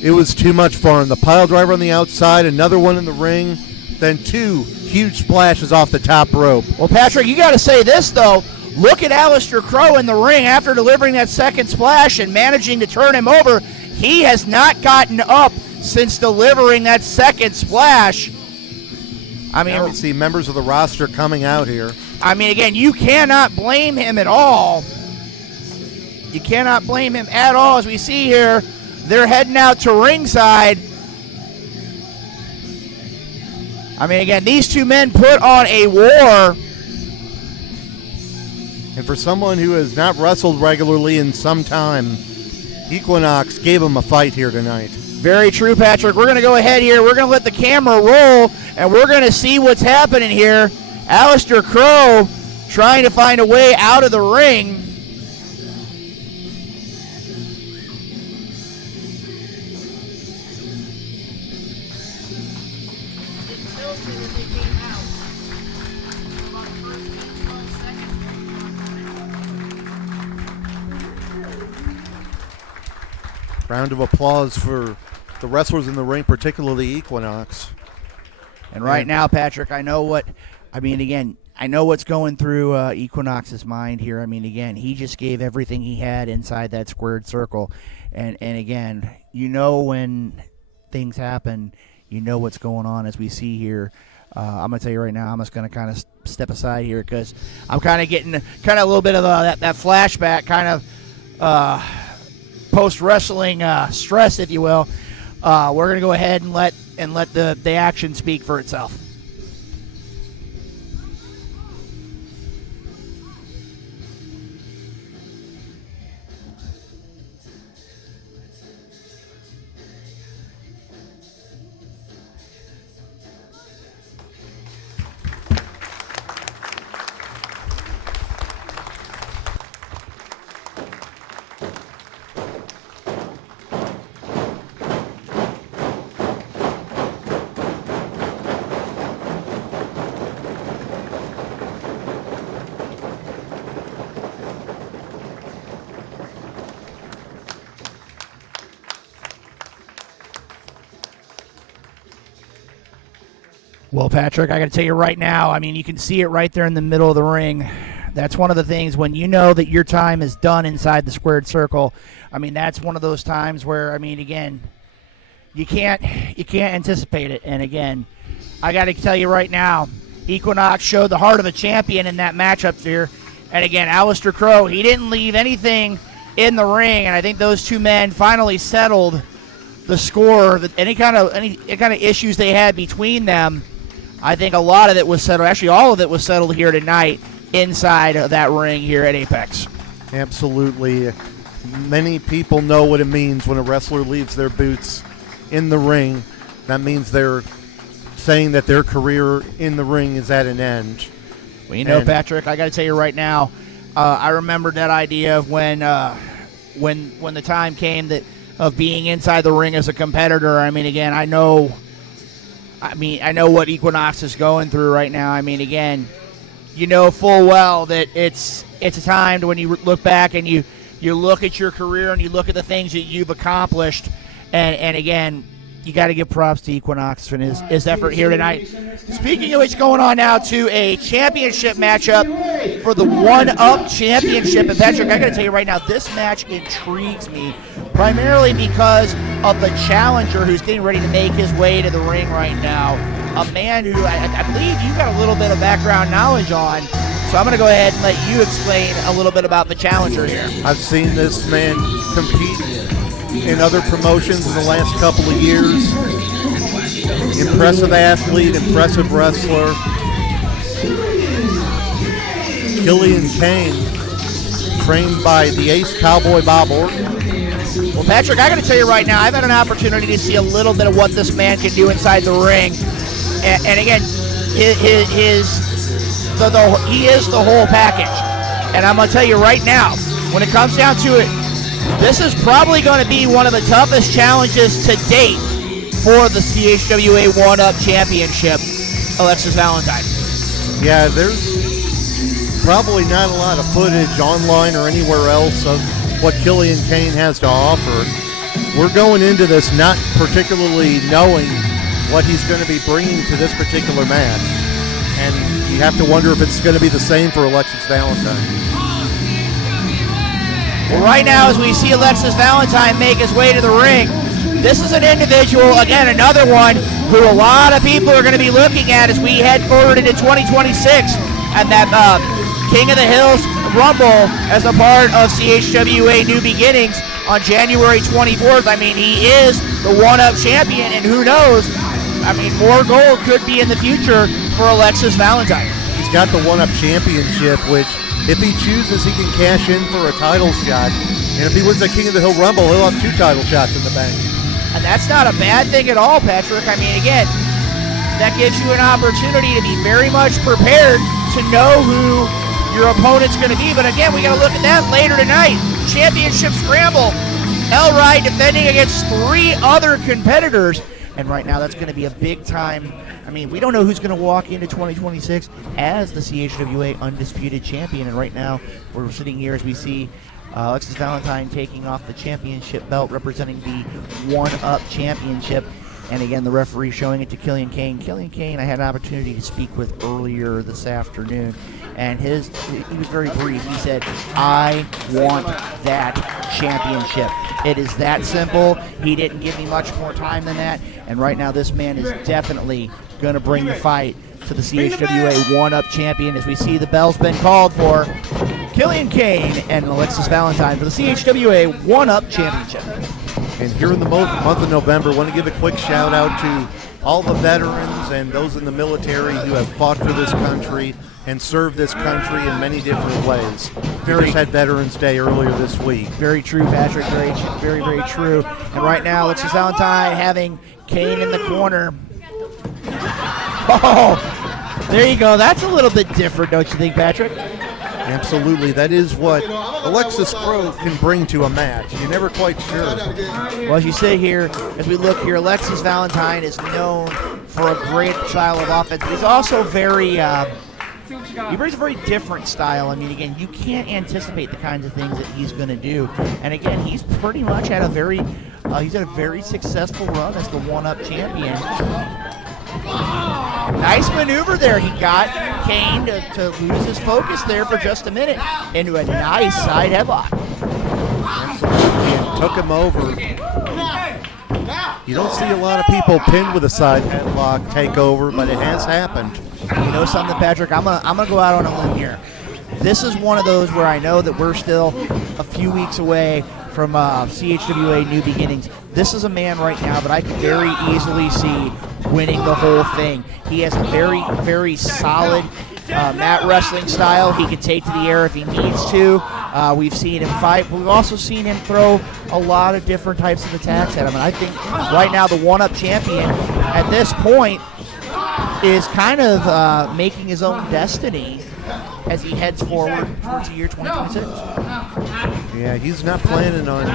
it was too much for him. The pile driver on the outside, another one in the ring, then two huge splashes off the top rope. Well, Patrick, you got to say this, though. Look at Alister Crow in the ring after delivering that second splash and managing to turn him over. He has not gotten up since delivering that second splash. I mean, now we see members of the roster coming out here. I mean, again, you cannot blame him at all. You cannot blame him at all. As we see here, they're heading out to ringside. I mean, again, these two men put on a war. And for someone who has not wrestled regularly in some time, Equinox gave him a fight here tonight. Very true, Patrick. We're going to go ahead here. We're going to let the camera roll, and we're going to see what's happening here. Alister Crow trying to find a way out of the ring. Round of applause for the wrestlers in the ring, particularly Equinox. And right now, Patrick, I know what's going through Equinox's mind here. I mean, again, he just gave everything he had inside that squared circle. And again, you know when things happen, you know what's going on. As we see here, I'm going to tell you right now, I'm just going to kind of step aside here because I'm kind of getting kind of a little bit of that flashback kind of post-wrestling stress, if you will. We're going to go ahead and let the action speak for itself. Well, Patrick, I got to tell you right now, I mean, you can see it right there in the middle of the ring. That's one of the things when you know that your time is done inside the squared circle. I mean, that's one of those times where, I mean, again, you can't anticipate it. And again, I got to tell you right now, Equinox showed the heart of a champion in that matchup here. And again, Alister Crow, he didn't leave anything in the ring, and I think those two men finally settled the score. Any kind of issues they had between them, I think a lot of it was settled. Actually, all of it was settled here tonight inside of that ring here at Apex. Absolutely. many people know what it means when a wrestler leaves their boots in the ring. That means they're saying that their career in the ring is at an end. Well, you know, Patrick, I got to tell you right now, I remembered that idea of when the time came of being inside the ring as a competitor. I mean, again, I know what Equinox is going through right now. I mean, again, you know full well that it's a time when you look back and you look at your career and you look at the things that you've accomplished, and again, you got to give props to Equinox and his effort here tonight. Speaking of which, going on now to a championship matchup for the One-Up Championship. And Patrick, I got to tell you right now, this match intrigues me primarily because of the challenger who's getting ready to make his way to the ring right now. A man who I believe you got a little bit of background knowledge on. So I'm going to go ahead and let you explain a little bit about the challenger here. I've seen this man compete in other promotions in the last couple of years. Impressive athlete, impressive wrestler. Killian Kain, trained by the Ace Cowboy Bob Orton. Well, Patrick, I got to tell you right now, I've had an opportunity to see a little bit of what this man can do inside the ring. And again, he is the whole package. And I'm going to tell you right now, when it comes down to it, this is probably going to be one of the toughest challenges to date for the CHWA One-Up Championship, Alexis Valentine. Yeah, there's probably not a lot of footage online or anywhere else of what Killian Kain has to offer. We're going into this not particularly knowing what he's going to be bringing to this particular match. And you have to wonder if it's going to be the same for Alexis Valentine. Well, right now, as we see Alexis Valentine make his way to the ring, this is an individual, again, another one who a lot of people are going to be looking at as we head forward into 2026 and that King of the Hills Rumble as a part of CHWA New Beginnings on January 24th. I mean, he is the One-Up champion, and who knows, I mean, more gold could be in the future for Alexis Valentine. He's got the One-Up championship, which if he chooses, he can cash in for a title shot. And if he wins the King of the Hill Rumble, he'll have 2 title shots in the bank. And that's not a bad thing at all, Patrick. I mean, again, that gives you an opportunity to be very much prepared to know who your opponent's going to be. But again, we got to look at that later tonight. Championship Scramble. Elride defending against 3 other competitors. And right now, that's going to be a big time. I mean, we don't know who's going to walk into 2026 as the CHWA Undisputed Champion. And right now, we're sitting here as we see Alexis Valentine taking off the championship belt, representing the One-Up Championship. And again, the referee showing it to Killian Kain. Killian Kain, I had an opportunity to speak with earlier this afternoon. And he was very brief. He said, I want that championship. It is that simple. He didn't give me much more time than that. And right now, this man is definitely going to bring the fight to the CHWA One-Up champion. As we see the bell's been called for Killian Kain and Alexis Valentine for the CHWA One-Up championship. And here in the month of November, I want to give a quick shout out to all the veterans and those in the military who have fought for this country and served this country in many different ways. We just had Veterans Day earlier this week. Very true, Patrick. Very, very true. And right now, Alexis Valentine having Kain in the corner. Oh, there you go. That's a little bit different, don't you think, Patrick? Absolutely. That is what Alexis can bring to a match. You're never quite sure. Well, as you sit here, as we look here, Alexis Valentine is known for a great style of offense, but he's also very... he brings a very different style. I mean, again, you can't anticipate the kinds of things that he's going to do. And again, he's pretty much had a very successful run as the One-Up champion. Nice maneuver there. He got Kain to lose his focus there for just a minute into a nice side headlock. Absolutely, and took him over. You don't see a lot of people pinned with a side headlock takeover, but it has happened. You know something, Patrick? I'm gonna go out on a limb here. This is one of those where I know that we're still a few weeks away from CHWA New Beginnings. This is a man right now that I could very easily see winning the whole thing. He has a very, very solid mat wrestling style. He can take to the air if he needs to. We've seen him fight. We've also seen him throw a lot of different types of attacks at him. And I think right now the one-up champion at this point is kind of making his own destiny as he heads forward towards the year 2026. Yeah, he's not planning on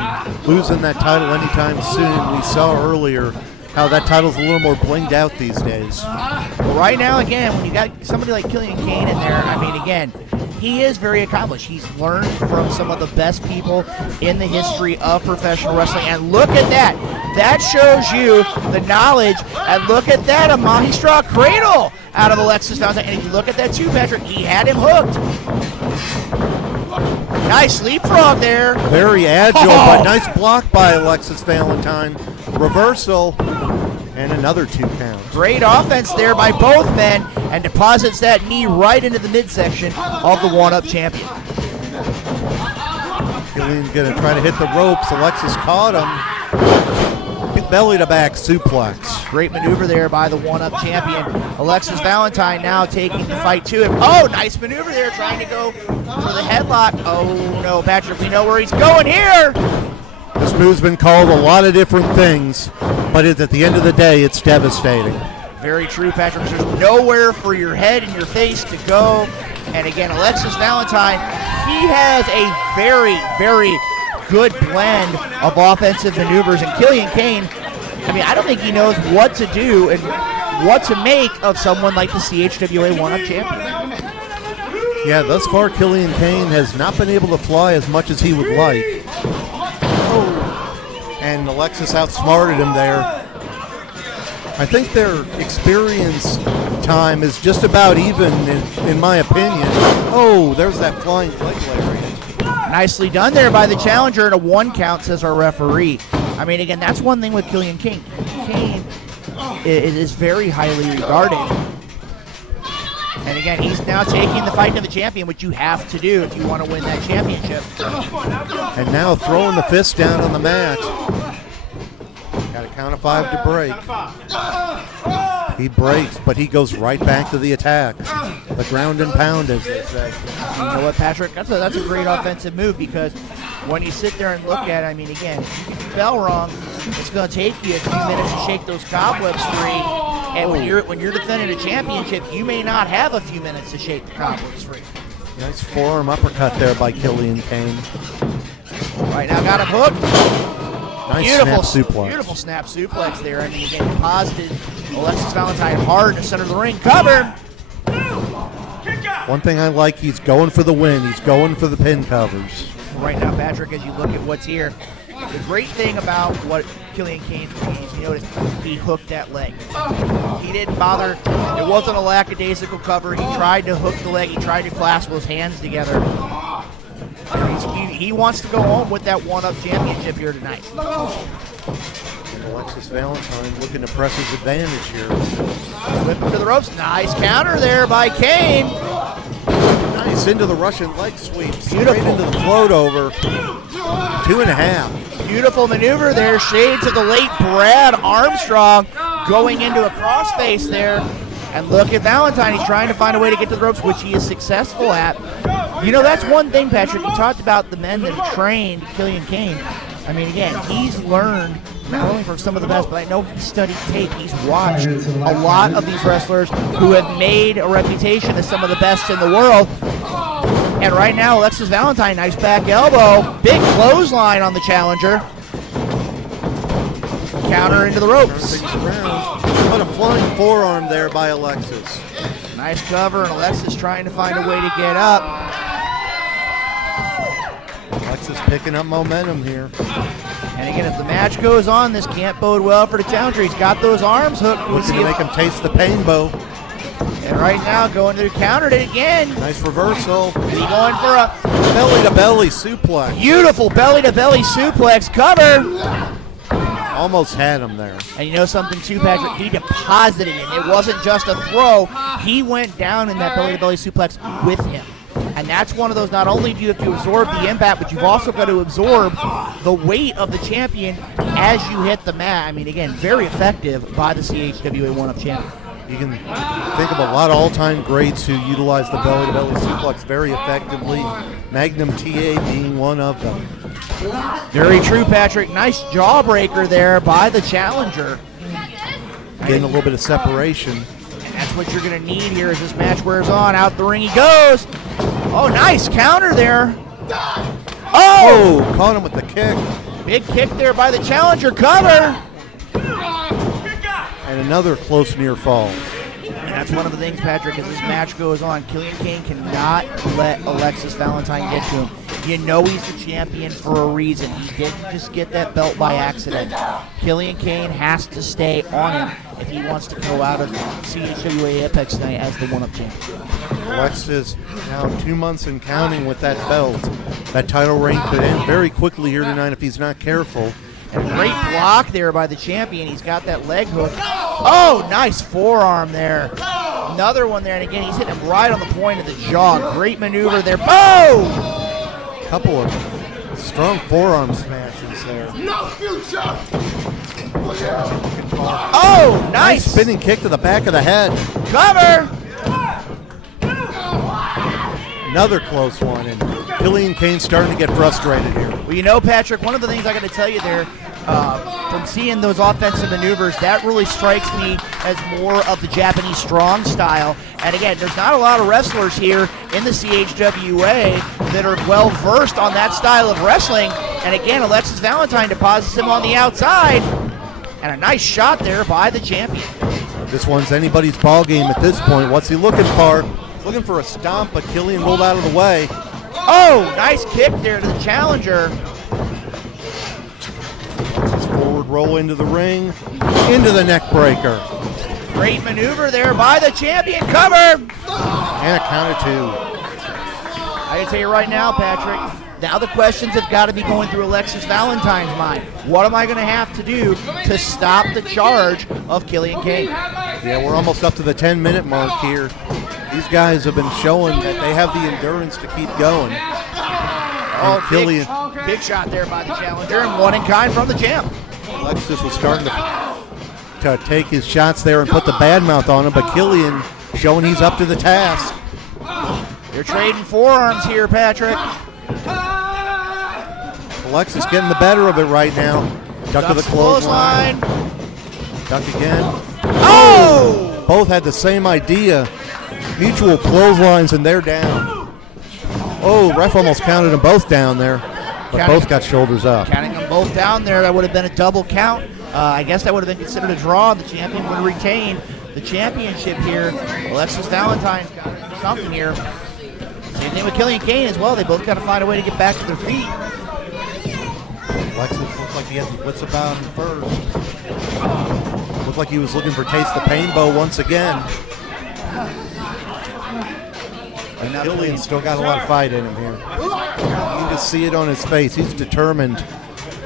losing that title anytime soon. We saw earlier how that title's a little more blinged out these days. But right now, again, when you got somebody like Killian Kain in there, I mean, again, he is very accomplished. He's learned from some of the best people in the history of professional wrestling. And look at that. That shows you the knowledge. And look at that, a Mahi Straw cradle out of Alexis Valentine. And if you look at that too, Patrick, he had him hooked. Nice leapfrog there. Very agile, but nice block by Alexis Valentine. Reversal, and another 2 count. Great offense there by both men, and deposits that knee right into the midsection of the one-up champion. Killian's going to try to hit the ropes. Alexis caught him. Belly-to-back suplex. Great maneuver there by the one-up champion. Alexis Valentine now taking the fight to him. Oh, nice maneuver there, trying to go for the headlock. Oh, no, Patrick, we know where he's going here. This move's been called a lot of different things, but at the end of the day, it's devastating. Very true, Patrick. There's nowhere for your head and your face to go. And again, Alexis Valentine, he has a very, very good blend of offensive maneuvers. And Killian Kain, I mean, I don't think he knows what to do and what to make of someone like the CHWA one-up champion. Yeah, thus far, Killian Kain has not been able to fly as much as he would like. And Alexis outsmarted him there. I think their experience time is just about even, in my opinion. Oh, there's that flying leg lariat. Nicely done there by the challenger, and a 1 count, says our referee. I mean, again, that's one thing with Killian Kain. Kain is very highly regarded. And again, he's now taking the fight to the champion, which you have to do if you want to win that championship. And now throwing the fist down on the mat. Got a count of 5 to break. He breaks, but he goes right back to the attack. The ground and pound, as they say. You know what, Patrick? That's a great offensive move, because when you sit there and look at it, I mean, again, if you get the bell wrong, it's going to take you a few minutes to shake those cobwebs free. And when you're defending a championship, you may not have a few minutes to shake the cobwebs free. Nice forearm uppercut there by Killian Kain. Right now, got him hooked. Nice Beautiful snap suplex. Beautiful snap suplex there. I mean, again, deposited Alexis Valentine hard in the center of the ring. Covered. One thing I like, he's going for the win. He's going for the pin covers. Right now, Patrick, as you look at what's here, the great thing about what Killian Kain's doing is, you notice he hooked that leg. He didn't bother. It wasn't a lackadaisical cover. He tried to hook the leg. He tried to clasp his hands together. He wants to go home with that one-up championship here tonight. And Alexis Valentine looking to press his advantage here. Whip him to the ropes. Nice counter there by Kain. Nice into the Russian leg sweep. Straight Beautiful. into the float over. 2.5. Beautiful maneuver there. Shades of the late Brad Armstrong going into a crossface there. And look at Valentine. He's trying to find a way to get to the ropes, which he is successful at. You know, that's one thing, Patrick. You talked about the men that have trained Killian Kain. I mean, again, he's learned not only from some of the best, but I know he's studied tape. He's watched a lot of these wrestlers who have made a reputation as some of the best in the world. And right now, Alexis Valentine, nice back elbow. Big clothesline on the challenger. Counter into the ropes. What a flying forearm there by Alexis. Nice cover, and Alexis trying to find a way to get up. Alexis picking up momentum here. And again, if the match goes on, this can't bode well for the challenger. He's got those arms hooked. We'll Looking see to make him taste the pain, Bo. And right now, going to counter it again. Nice reversal. Is he going for a Belly-to-belly suplex. beautiful belly-to-belly suplex cover? Almost had him there. And you know something too, Patrick? He deposited him. It wasn't just a throw. He went down in that belly-to-belly suplex with him. And that's one of those, not only do you have to absorb the impact, but you've also got to absorb the weight of the champion as you hit the mat. I mean, again, very effective by the CHWA one-up champion. You can think of a lot of all-time greats who utilize the belly-to-belly suplex very effectively. Magnum TA being one of them. Very true, Patrick. Nice jawbreaker there by the challenger. Getting a little bit of separation. And that's what you're going to need here as this match wears on. Out the ring he goes. Oh, nice counter there. Oh, caught him with the kick. Big kick there by the challenger. Cover. And another close near fall. And that's one of the things, Patrick, as this match goes on. Killian Kain cannot let Alexis Valentine get to him. You know he's the champion for a reason. He didn't just get that belt by accident. Killian Kain has to stay on him if he wants to go out of CHWA Apex tonight as the one-up champion. Alexis now 2 months and counting with that belt. That title reign could end very quickly here tonight if he's not careful. And a great block there by the champion. He's got that leg hook. Oh, nice forearm there. Another one there, and again, he's hitting him right on the point of the jaw. Great maneuver there. Boom! Couple of strong forearm smashes there. No future! Oh, nice! Spinning kick to the back of the head. Cover! Another close one, and Killian Kain starting to get frustrated here. Well, you know, Patrick, one of the things I got to tell you there, from seeing those offensive maneuvers, that really strikes me as more of the Japanese strong style. And again, there's not a lot of wrestlers here in the CHWA that are well versed on that style of wrestling. And again, Alexis Valentine deposits him on the outside. And a nice shot there by the champion. This one's anybody's ball game at this point. What's he looking for? He's looking for a stomp, but Killian rolled out of the way. Oh, nice kick there to the challenger. His forward roll into the ring, into the neck breaker. Great maneuver there by the champion. Cover! And a count of two. I can tell you right now, Patrick, now the questions have got to be going through Alexis Valentine's mind. What am I going to have to do to stop the charge of Killian Kain? Yeah, we're almost up to the 10-minute mark here. These guys have been showing that they have the endurance to keep going. Oh, Killian, big shot there by the challenger, and one in kind from the champ. Alexis was starting to take his shots there and put the bad mouth on him, but Killian showing he's up to the task. They're trading forearms here, Patrick. Alexis getting the better of it right now. Duck to the clothesline. Duck again. Oh! Both had the same idea. Mutual clotheslines, and they're down. Oh, ref almost counted them both down there, but both got shoulders up. Counting them both down there, that would have been a double count. I guess that would have been considered a draw. The champion would retain the championship here. Alexis Valentine's got to do something here. Same thing with Killian Kain as well. They both got to find a way to get back to their feet. Alexis looked like he had the wits about him first. Looked like he was looking for Taste the Painbow once again. And Killian still got a lot of fight in him here. You can just see it on his face. He's determined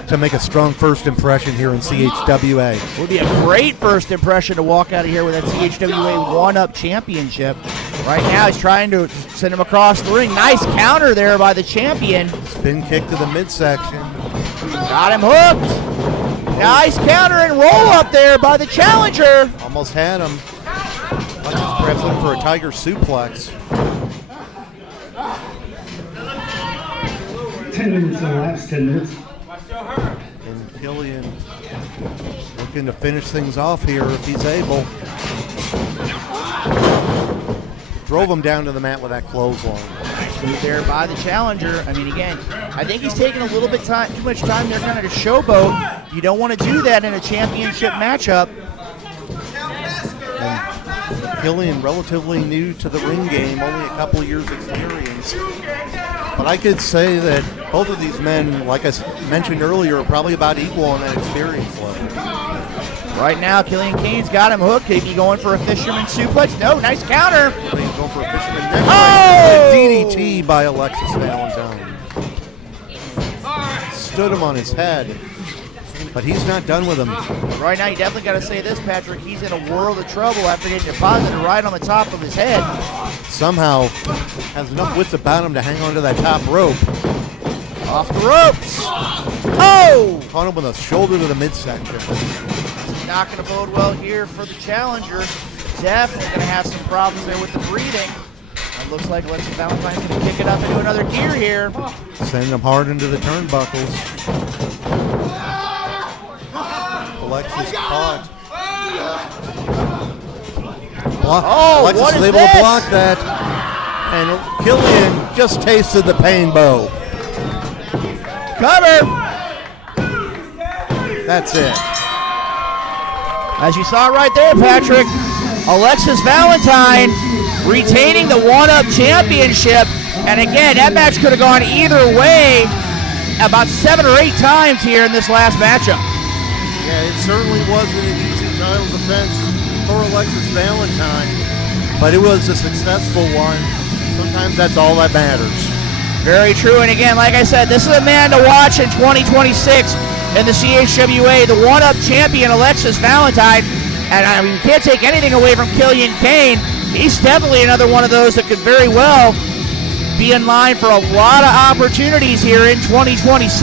to make a strong first impression here in CHWA. It would be a great first impression to walk out of here with that CHWA one-up championship. Right now he's trying to send him across the ring. Nice counter there by the champion. Spin kick to the midsection. Got him hooked. Nice counter and roll up there by the challenger. Almost had him. Perhaps looking for a tiger suplex. 10 minutes elapsed, 10 minutes. And Killian looking to finish things off here if he's able. Drove him down to the mat with that clothesline. Nice move there by the challenger. I mean, again, I think he's taking a little bit too much time there kind of to showboat. You don't want to do that in a championship matchup. And Killian, relatively new to the ring game, only a couple of years experience. But I could say that both of these men, like I mentioned earlier, are probably about equal on that experience level. Right now, Killian Kain's got him hooked. Could he be going for a fisherman suplex? No, nice counter. Killian's going for a fisherman neck. Oh! DDT by Alexis Valentine. Stood him on his head, but he's not done with him. Right now, you definitely got to say this, Patrick. He's in a world of trouble after getting deposited right on the top of his head. Somehow has enough wits about him to hang onto that top rope. Off the ropes. Oh! Caught him with a shoulder to the midsection. Not going to bode well here for the challenger. definitely going to have some problems there with the breathing. It looks like Alexis Valentine's going to kick it up into another gear here. Sending them hard into the turnbuckles. Alexis caught. Alexis what is able this? to block that. And Killian just tasted the pain bow. Cover. That's it. As you saw right there, Patrick, Alexis Valentine retaining the one-up championship. And again, that match could have gone either way about 7 or 8 times here in this last matchup. Yeah, it certainly wasn't an easy title defense for Alexis Valentine, but it was a successful one. Sometimes that's all that matters. Very true, and again, like I said, this is a man to watch in 2026 in the CHWA, the one-up champion, Alexis Valentine. And I mean, you can't take anything away from Killian Kain. He's definitely another one of those that could very well be in line for a lot of opportunities here in 2026.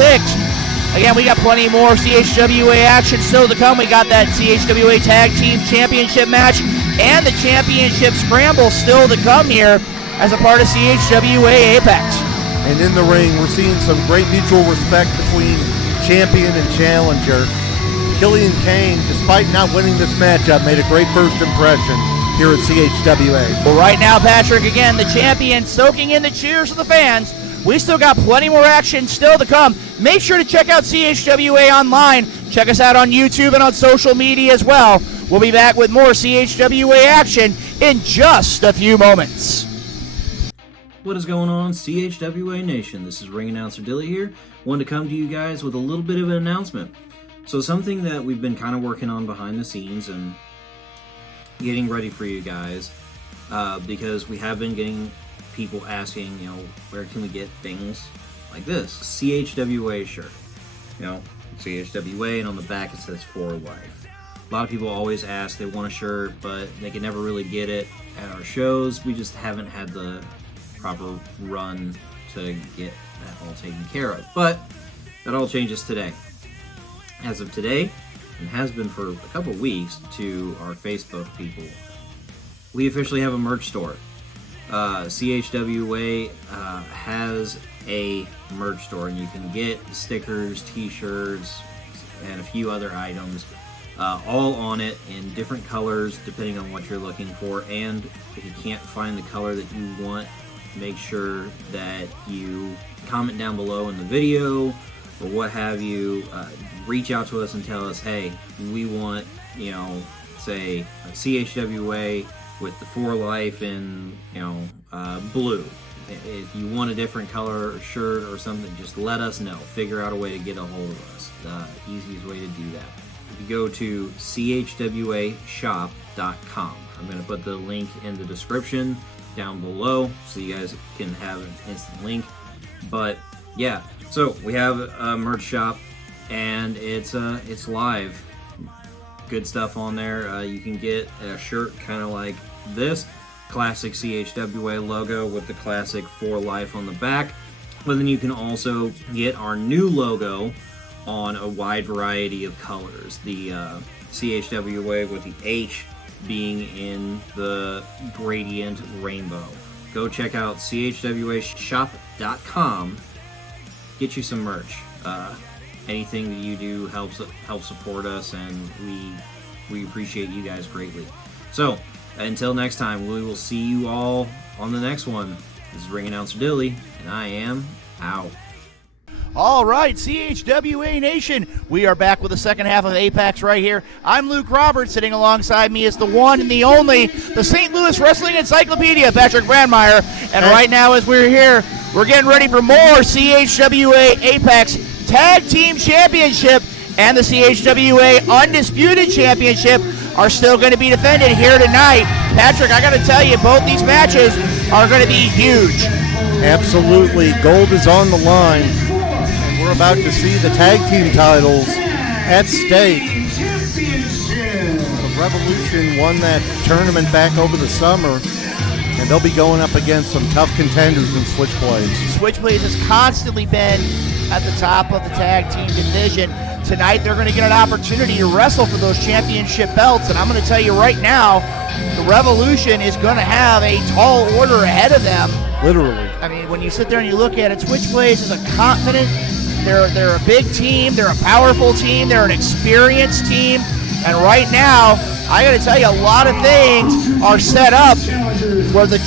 Again, we got plenty more CHWA action still to come. We got that CHWA Tag Team Championship match and the Championship Scramble still to come here as a part of CHWA Apex. And in the ring, we're seeing some great mutual respect between champion and challenger. Killian Kain, despite not winning this matchup, made a great first impression here at CHWA. Well, right now, Patrick, again, the champion soaking in the cheers of the fans. We still got plenty more action still to come. Make sure to check out CHWA online. Check us out on YouTube and on social media as well. We'll be back with more CHWA action in just a few moments. What is going on, CHWA Nation? This is ring announcer Dilly here. Wanted to come to you guys with a little bit of an announcement. So something that we've been kind of working on behind the scenes and getting ready for you guys, because we have been getting people asking, you know, where can we get things like this? CHWA shirt. You know, CHWA, and on the back it says For Life. A lot of people always ask, they want a shirt, but they can never really get it at our shows. We just haven't had the proper run to get that all taken care of. But that all changes today. As of today, and has been for a couple weeks to our Facebook people, we officially have a merch store. CHWA has a merch store, and you can get stickers, t-shirts, and a few other items, all on it in different colors depending on what you're looking for. And if you can't find the color that you want, make sure that you comment down below in the video or what have you. Reach out to us and tell us, hey, we want, you know, say CHWA with the For Life in, you know, blue. If you want a different color shirt or something, just let us know. Figure out a way to get a hold of us. The easiest way to do that. If you go to chwashop.com, I'm going to put the link in the description down below so you guys can have an instant link. But yeah, so we have a merch shop, and it's live. Good stuff on there. You can get a shirt kind of like this classic CHWA logo with the classic For Life on the back, but then you can also get our new logo on a wide variety of colors. The CHWA with the H being in the gradient rainbow. Go check out chwashop.com. Get you some merch. Anything that you do helps support us, and we appreciate you guys greatly. So until next time, we will see you all on the next one. This is ring announcer Dilly, and I am out. All right, CHWA Nation, we are back with the second half of Apex right here. I'm Luke Roberts. Sitting alongside me is the one and the only, the St. Louis Wrestling Encyclopedia, Patrick Brandmeier. And right now, as we're here, we're getting ready for more CHWA Apex Tag Team Championship, and the CHWA Undisputed Championship are still going to be defended here tonight. Patrick, I got to tell you, both these matches are going to be huge. Absolutely. Gold is on the line. And we're about to see the tag team titles at stake. The Revolution won that tournament back over the summer, and they'll be going up against some tough contenders in Switchblaze. Switchblaze has constantly been at the top of the tag team division. Tonight they're going to get an opportunity to wrestle for those championship belts, and I'm going to tell you right now, the Revolution is going to have a tall order ahead of them. Literally. I mean, when you sit there and you look at it, Switchblaze is a confident, they're a big team, they're a powerful team, they're an experienced team, and right now, I got to tell you, a lot of things are set up where the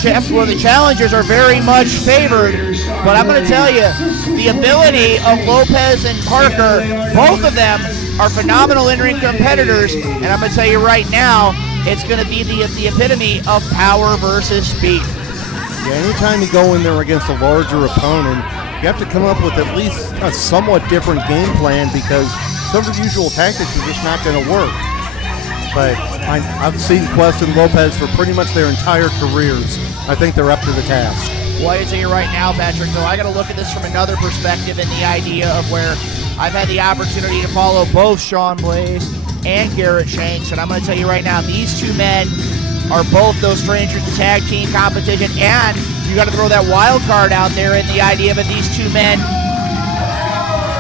challengers are very much favored. But I'm going to tell you, the ability of Lopez and Parker, both of them are phenomenal in-ring competitors. And I'm going to tell you right now, it's going to be the epitome of power versus speed. Yeah, anytime you go in there against a larger opponent, you have to come up with at least a somewhat different game plan, because some of the usual tactics are just not going to work. But I've seen Quest and Lopez for pretty much their entire careers. I think they're up to the task. Well, I tell you right now, Patrick, though, I got to look at this from another perspective, in the idea of where I've had the opportunity to follow both Sean Blaze and Garrett Shanks, and I'm going to tell you right now, these two men are both those strangers to tag team competition, and you got to throw that wild card out there in the idea that these two men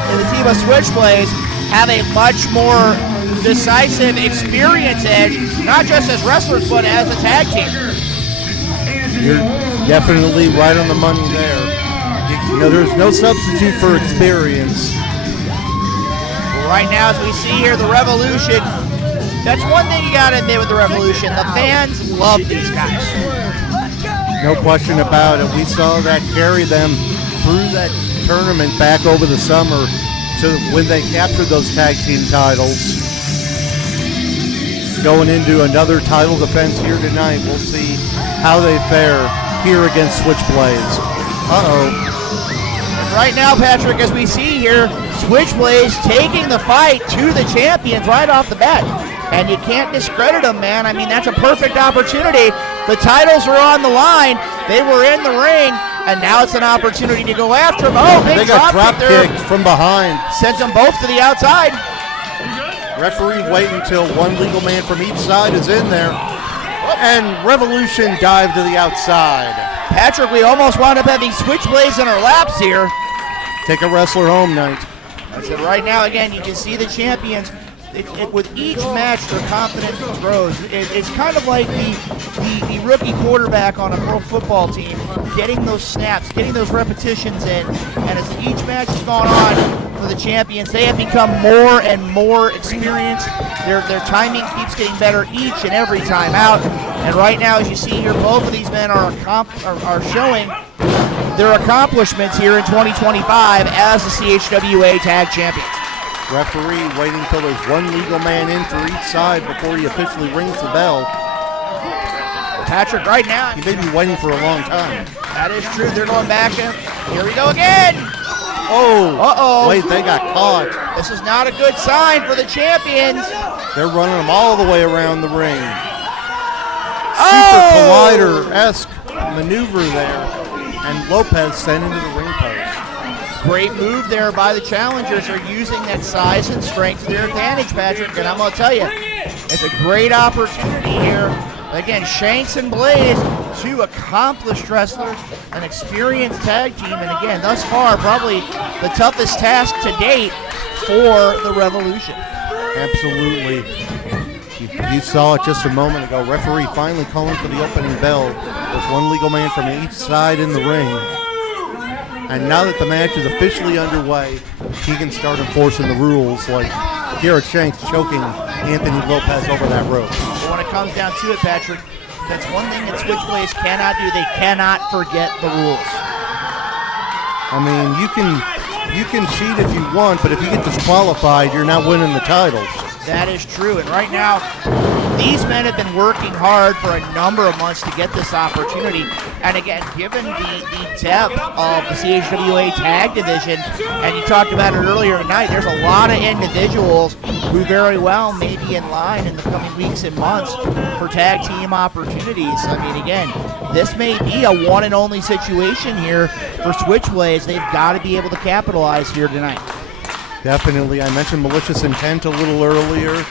in the team of Switchblaze have a much more decisive experience edge, not just as wrestlers, but as a tag team. You're definitely right on the money there. You know, there's no substitute for experience. Right now, as we see here, the Revolution, that's one thing you got to admit with the Revolution. The fans love these guys. No question about it. We saw that carry them through that tournament back over the summer to when they captured those tag team titles. Going into another title defense here tonight, we'll see how they fare here against Switchblaze. Uh-oh. Right now, Patrick, as we see here, Switchblaze taking the fight to the champions right off the bat. And you can't discredit them, man. I mean, that's a perfect opportunity. The titles are on the line. They were in the ring, and now it's an opportunity to go after them. Oh, big they got drop kicked from behind. Sent them both to the outside. Referee waiting until one legal man from each side is in there. And Revolution dive to the outside. Patrick, we almost wound up having Switchblaze in our laps here. Take a wrestler home night. So right now, again, you can see the champions. With each match, their confidence grows. It's kind of like the rookie quarterback on a pro football team, getting those snaps, getting those repetitions in. And as each match has gone on for the champions, they have become more and more experienced. Their timing keeps getting better each and every time out. And right now, as you see here, both of these men are showing their accomplishments here in 2025 as the CHWA Tag Champions. Referee waiting until there's one legal man in for each side before he officially rings the bell. Patrick, right now, he may be waiting for a long time. That is true. They're going back in. Here we go again. Oh. Uh-oh. Wait, they got caught. This is not a good sign for the champions. They're running them all the way around the ring. Oh. Super Collider-esque maneuver there. And Lopez sent into the ring post. Great move there by the challengers. Are using that size and strength to their advantage, Patrick. And I'm going to tell you, it's a great opportunity here. Again, Shanks and Blaze, two accomplished wrestlers, an experienced tag team. And again, thus far, probably the toughest task to date for the Revolution. Absolutely. You saw it just a moment ago. Referee finally calling for the opening bell with one legal man from each side in the ring. And now that the match is officially underway, he can start enforcing the rules, like Garrett Shanks choking Anthony Lopez over that rope. But when it comes down to it, Patrick, that's one thing that Switchblaze cannot do. They cannot forget the rules. I mean, you can cheat if you want, but if you get disqualified, you're not winning the titles. That is true. And right now, these men have been working hard for a number of months to get this opportunity. And again, given the depth of the CHWA tag division, and you talked about it earlier tonight, there's a lot of individuals who very well may be in line in the coming weeks and months for tag team opportunities. I mean, again, this may be a one and only situation here for Switchblaze. They've got to be able to capitalize here tonight. Definitely. I mentioned malicious intent a little earlier.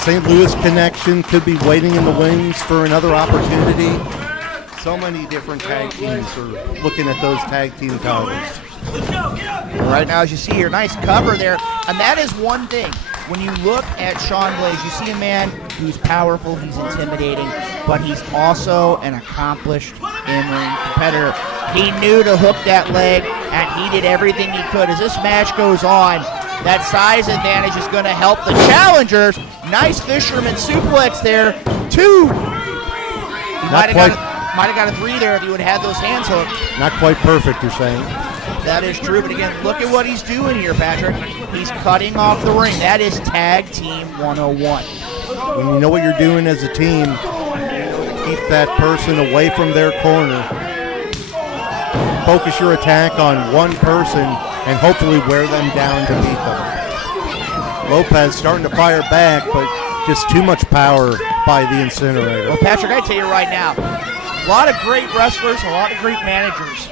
St. Louis connection could be waiting in the wings for another opportunity. So many different tag teams are looking at those tag team titles. Right now, as you see here, nice cover there. And that is one thing. When you look at Sean Blaze, you see a man who's powerful, he's intimidating, but he's also an accomplished in-ring competitor. He knew to hook that leg, and he did everything he could. As this match goes on, that size advantage is going to help the challengers. Nice fisherman suplex there. 2. He might have got a 3 there if he would have had those hands hooked. Not quite perfect, you're saying. That is true, but again, look at what he's doing here, Patrick. He's cutting off the ring. That is Tag Team 101. When you know what you're doing as a team, keep that person away from their corner. Focus your attack on one person and hopefully wear them down to beat them. Lopez starting to fire back, but just too much power by the incinerator. Well, Patrick, I tell you right now, a lot of great wrestlers, a lot of great managers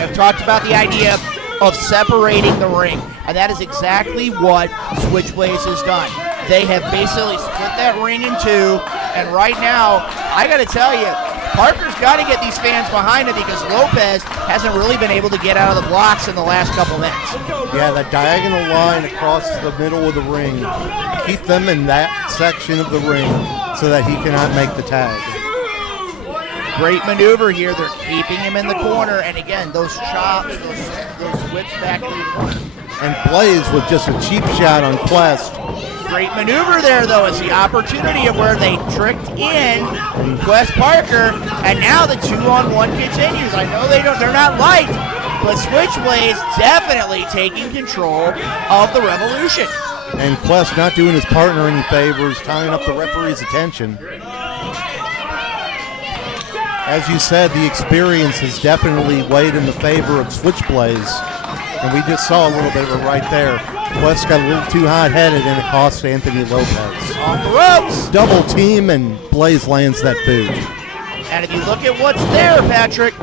have talked about the idea of separating the ring, and that is exactly what Switchblaze has done. They have basically split that ring in 2, and right now, I got to tell you, Parker's got to get these fans behind him because Lopez hasn't really been able to get out of the blocks in the last couple minutes. Yeah, that diagonal line across the middle of the ring, keep them in that section of the ring so that he cannot make the tag. Great maneuver here. They're keeping him in the corner, and again, those chops, those whips back into the corner. And Blaze with just a cheap shot on Quest. Great maneuver there, though. It's the opportunity of where they tricked in Quest Parker, and now the 2-on-1 continues. I know they're not light, but Switchblaze definitely taking control of the Revolution. And Quest not doing his partner any favors, tying up the referee's attention. As you said, the experience has definitely weighed in the favor of Switchblaze, and we just saw a little bit of it right there. Quest got a little too hot-headed, and it cost Anthony Lopez. Off the ropes! Double team, and Blaze lands that boot. And if you look at what's there, Patrick,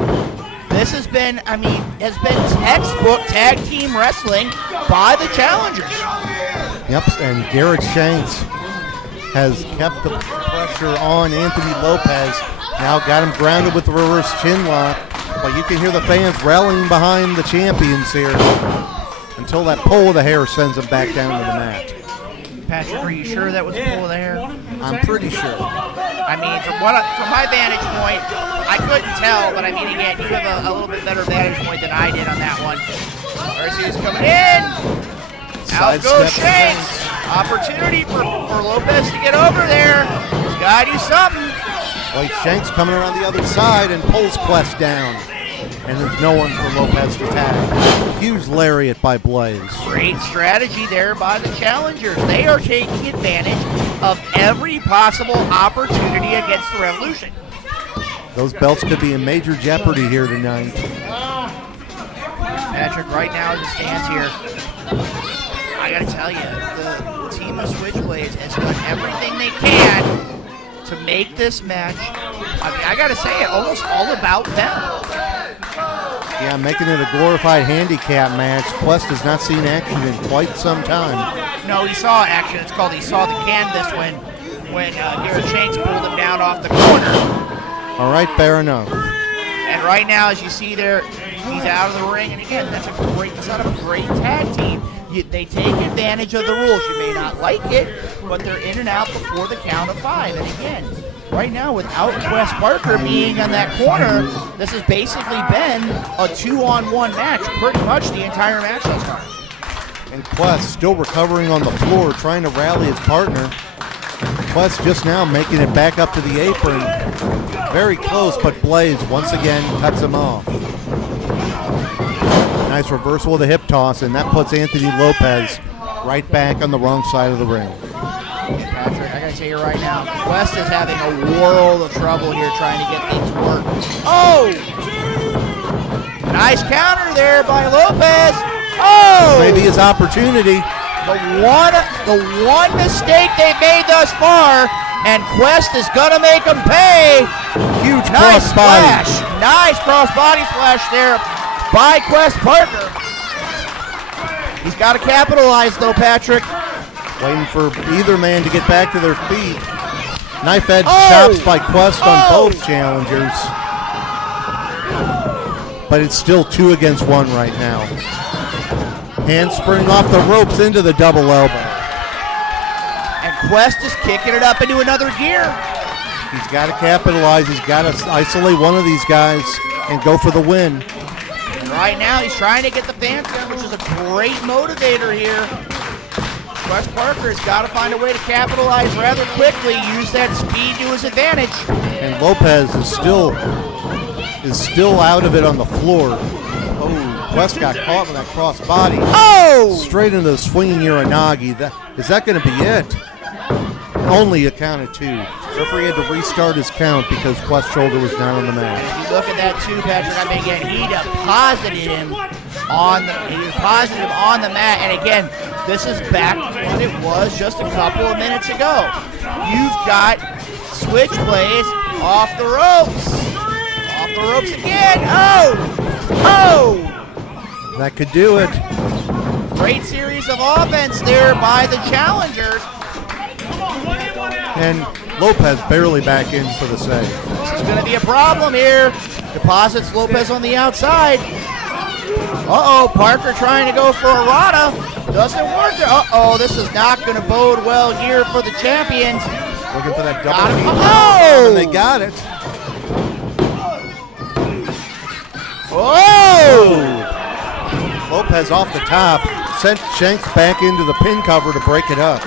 this has been textbook tag team wrestling by the challengers. Yep, and Garrett Shanks has kept the pressure on Anthony Lopez. Now got him grounded with the reverse chin lock, but you can hear the fans rallying behind the champions here until that pull of the hair sends him back down to the mat. Patrick, are you sure that was a pull of the hair? I'm pretty sure. I mean, from my vantage point, I couldn't tell, but I mean, again, you have a little bit better vantage point than I did on that one. Mercy's coming in. Out goes Shanks. Opportunity for Lopez to get over there. He's got to do something. White Shanks coming around the other side and pulls Quest down. And there's no one for Lopez to tag. Huge lariat by Blaze. Great strategy there by the challengers. They are taking advantage of every possible opportunity against the Revolution. Those belts could be in major jeopardy here tonight. Patrick, right now as it stands here, I gotta tell you, the team of Switchblades has done everything they can to make this match, I mean, I gotta say it, almost all about them. Yeah, making it a glorified handicap match. Quest has not seen action in quite some time. No, he saw action. It's called he saw the canvas when Garrett Shanks pulled him down off the corner. All right, fair enough. And right now, as you see there, he's out of the ring. And again, that's not a great tag team. They take advantage of the rules. You may not like it, but they're in and out before the count of 5. And again, right now, without Quest Parker being on that corner, this has basically been a 2-on-1 match, pretty much the entire match thus far. And Quest still recovering on the floor, trying to rally his partner. Quest just now making it back up to the apron. Very close, but Blaze once again cuts him off. Nice reversal of the hip toss, and that puts Anthony Lopez right back on the wrong side of the ring. Patrick, I gotta tell you right now, Quest is having a world of trouble here trying to get things to work. Oh! Nice counter there by Lopez. Oh! Maybe his opportunity. The one mistake they've made thus far, and Quest is gonna make them pay. Huge Nice crossbody. splash. Nice crossbody splash there by Quest Parker. He's got to capitalize though, Patrick. Waiting for either man to get back to their feet. Knife edge chops by Quest on both challengers. but it's still 2 against 1 right now. Handspring off the ropes into the double elbow. And Quest is kicking it up into another gear. He's got to capitalize. He's got to isolate one of these guys and go for the win. And right now he's trying to get the fans down, which is a great motivator here. Quest Parker has got to find a way to capitalize rather quickly, use that speed to his advantage. And Lopez is still out of it on the floor. Oh, Quest got caught with that cross body. Oh! Straight into the swinging Uranagi. Is that going to be it? Only a count of 2. Referee had to restart his count because Quest's shoulder was down on the mat. If you look at that too, Patrick, I mean, again, he deposited him on the mat. And again, this is back what it was just a couple of minutes ago. You've got Switchblaze off the ropes. Off the ropes again. Oh! That could do it. Great series of offense there by the challengers. And Lopez barely back in for the save. This is going to be a problem here. Deposits Lopez on the outside. Uh-oh, Parker trying to go for a Rada. Doesn't work there. Uh-oh, this is not going to bode well here for the champions. Looking for that double team. Oh! And they got it. Oh! Lopez off the top. Sent Shanks back into the pin cover to break it up.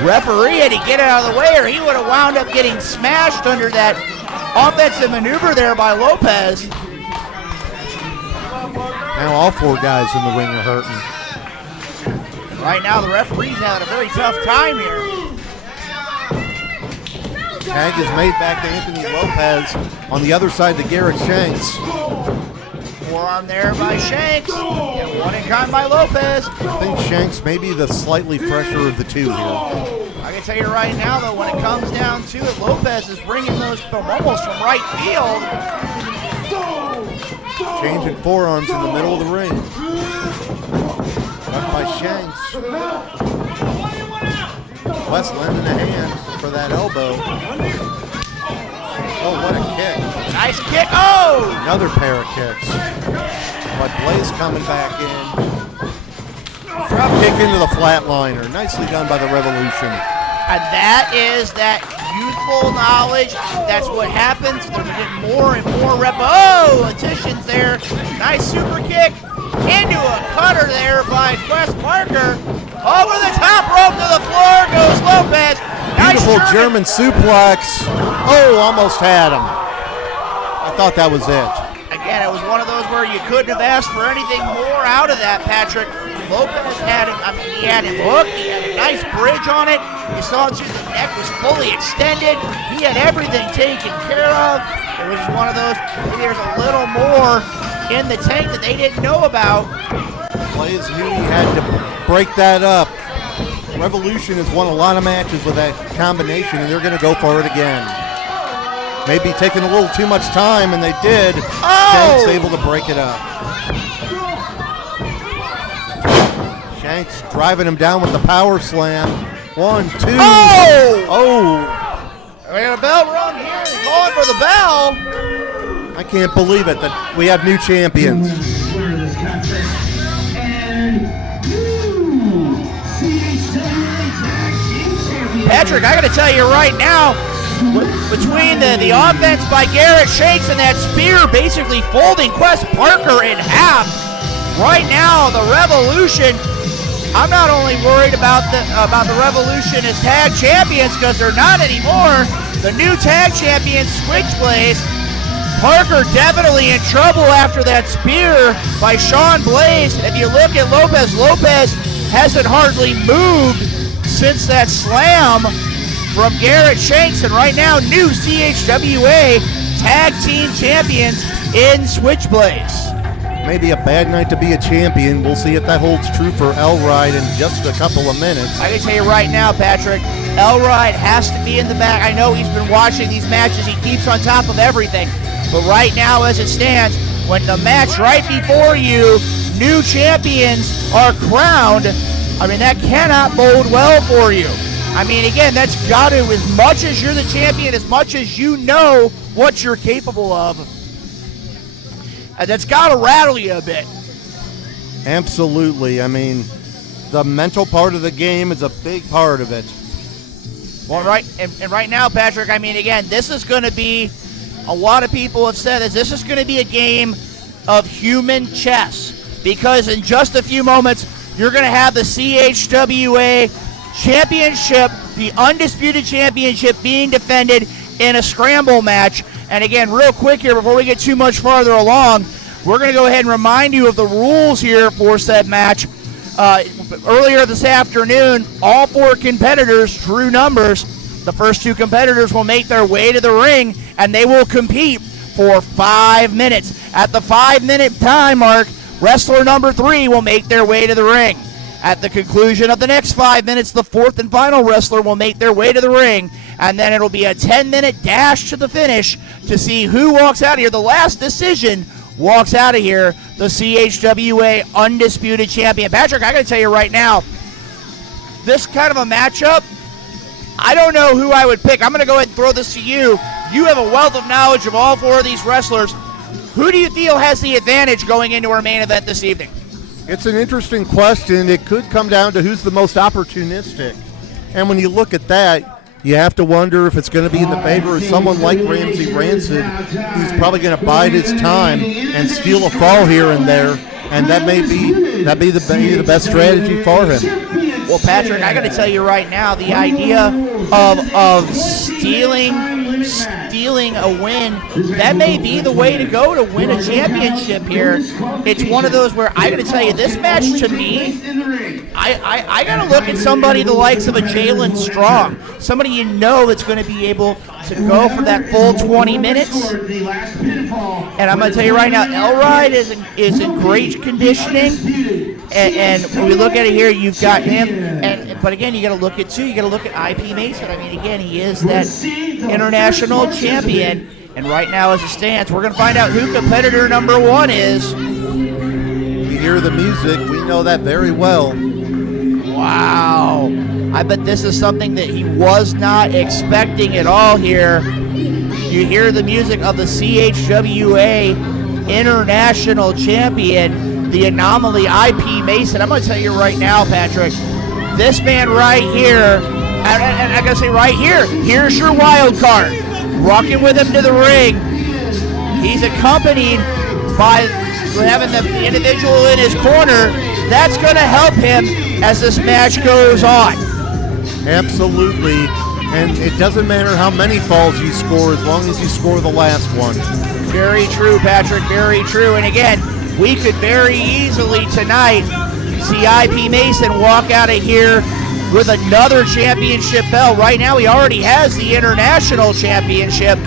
Referee had to get out of the way or he would have wound up getting smashed under that offensive maneuver there by Lopez. Now all 4 guys in the ring are hurting. Right now the referee's having a very tough time here. Tag is made back to Anthony Lopez on the other side to Garrett Shanks. Forearm there by Shanks. And one in kind by Lopez. I think Shanks may be the slightly fresher of the 2 here. I can tell you right now, though, when it comes down to it, Lopez is bringing those from almost from right field. Changing forearms in the middle of the ring. Left by Shanks. West lending a hand for that elbow. Oh, what a kick. Nice kick. Oh! Another pair of kicks. But Blaze coming back in. Drop kick into the flatliner. Nicely done by the Revolution. And that is that youthful knowledge. That's what happens. They're getting more and more additions there. Nice super kick into a cutter there by Quest Parker. Over the top rope to the floor goes Lopez. Nice Beautiful German suplex. Oh, almost had him. I thought that was it. Again, it was one of those where you couldn't have asked for anything more out of that, Patrick. Lopez had him, he had him hooked. He had a nice bridge on it. You saw it, the neck was fully extended. He had everything taken care of. It was one of those, maybe there's a little more in the tank that they didn't know about. Blaze knew he had to break that up. Revolution has won a lot of matches with that combination, and they're going to go for it again. Maybe taking a little too much time, and they did. Shanks able to break it up. Shanks driving him down with the power slam. 1, 2. Oh! We got a bell rung here. They're going for the bell. I can't believe it that we have new champions. Patrick, I got to tell you right now, between the offense by Garrett Shanks and that spear basically folding Quest Parker in half, right now the Revolution, I'm not only worried about the Revolution as tag champions because they're not anymore. The new tag champion, Switchblaze. Parker definitely in trouble after that spear by Sean Blaze. If you look at Lopez, Lopez hasn't hardly moved since that slam from Garrett Shanks, and right now new CHWA tag team champions in Switchblaze. Maybe a bad night to be a champion. We'll see if that holds true for Elride in just a couple of minutes. I can tell you right now, Patrick, Elride has to be in the back. I know he's been watching these matches. He keeps on top of everything. But right now, as it stands, when the match right before you, new champions are crowned, I mean, that cannot bode well for you. I mean, again, that's got to, as much as you're the champion, as much as you know what you're capable of. that's got to rattle you a bit. Absolutely. I mean, the mental part of the game is a big part of it. Well, and right now, Patrick, I mean, again, this is going to be, a lot of people have said this is going to be a game of human chess, because in just a few moments, you're going to have the CHWA championship, the undisputed championship, being defended in a scramble match. And again, real quick here, before we get too much farther along, we're going to go ahead and remind you of the rules here for said match. Earlier this afternoon, all 4 competitors drew numbers. The first 2 competitors will make their way to the ring, and they will compete for 5 minutes. At the 5-minute time mark, wrestler number 3 will make their way to the ring. At the conclusion of the next 5 minutes, the 4th and final wrestler will make their way to the ring, and then it'll be a 10-minute dash to the finish to see who walks out of here. The last decision walks out of here, the CHWA undisputed champion. Patrick, I got to tell you right now, this kind of a matchup, I don't know who I would pick. I'm going to go ahead and throw this to you. You have a wealth of knowledge of all 4 of these wrestlers. Who do you feel has the advantage going into our main event this evening? It's an interesting question. It could come down to who's the most opportunistic. And when you look at that, you have to wonder if it's going to be in the favor of someone like Ramsey Rancid, who's probably going to bide his time and steal a fall here and there, and that may be the best strategy for him. Well, Patrick, I got to tell you right now, the idea of stealing a win, that may be the way to go to win a championship here. It's one of those where I got to tell you, this match to me, I got to look at somebody the likes of a Jalen Strong, somebody you know that's going to be able to go for that full 20 minutes. And I'm going to tell you right now, Elride is in great conditioning. And when we look at it here, you've got him. But again, you got to look at IP Mason. I mean, again, he is that international champion. And right now, as it stands, we're going to find out who competitor number 1 is. You hear the music. We know that very well. Wow. I bet this is something that he was not expecting at all here. You hear the music of the CHWA international champion, the Anomaly IP Mason. I'm going to tell you right now, Patrick, this man right here, and I got to say right here, here's your wild card. Rocking with him to the ring. He's accompanied by having the individual in his corner. That's going to help him as this match goes on. Absolutely. And it doesn't matter how many falls you score as long as you score the last one. Very true, Patrick, very true. And again, we could very easily tonight see IP Mason walk out of here with another championship belt. Right now, he already has the international championship.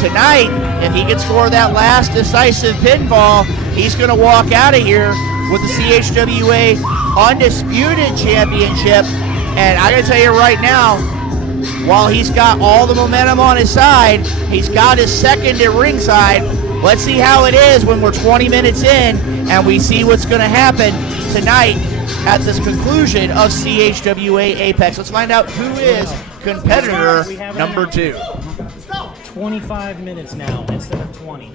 Tonight, if he can score that last decisive pinfall, he's going to walk out of here with the CHWA undisputed championship. And I got to tell you right now, while he's got all the momentum on his side, he's got his second at ringside. Let's see how it is when we're 20 minutes in and we see what's going to happen tonight at this conclusion of CHWA Apex. Let's find out who is competitor number 2. 25 minutes now instead of 20.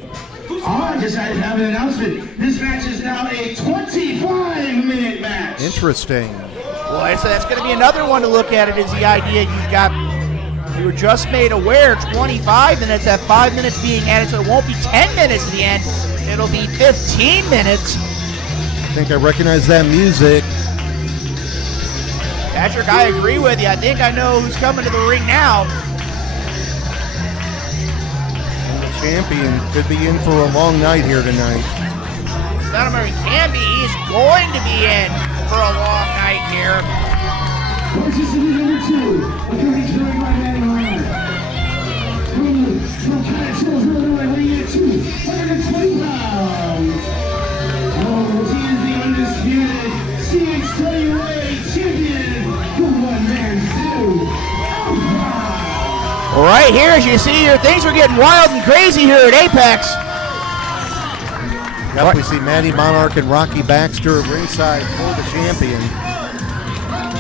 I just had to have an announcement. This match is now a 25-minute match. Interesting. Well, that's going to be another one to look at. It is the idea you were just made aware 25 minutes, that 5 minutes being added, so it won't be 10 minutes at the end. It'll be 15 minutes. I think I recognize that music. Patrick, I agree with you. I think I know who's coming to the ring now. And the champion could be in for a long night here tonight. It's not only can be, he's going to be in for a long night here. Participant number 2, according to the right hand line. From Cottage, Illinois, weighing in at 220 pounds. Oh, he is the undisputed CHWA champion, the one-man zoo. All right, here, as you see here, things are getting wild and crazy here at Apex. Yep, we see Matty Monarch and Rocky Baxter at ringside for the champion.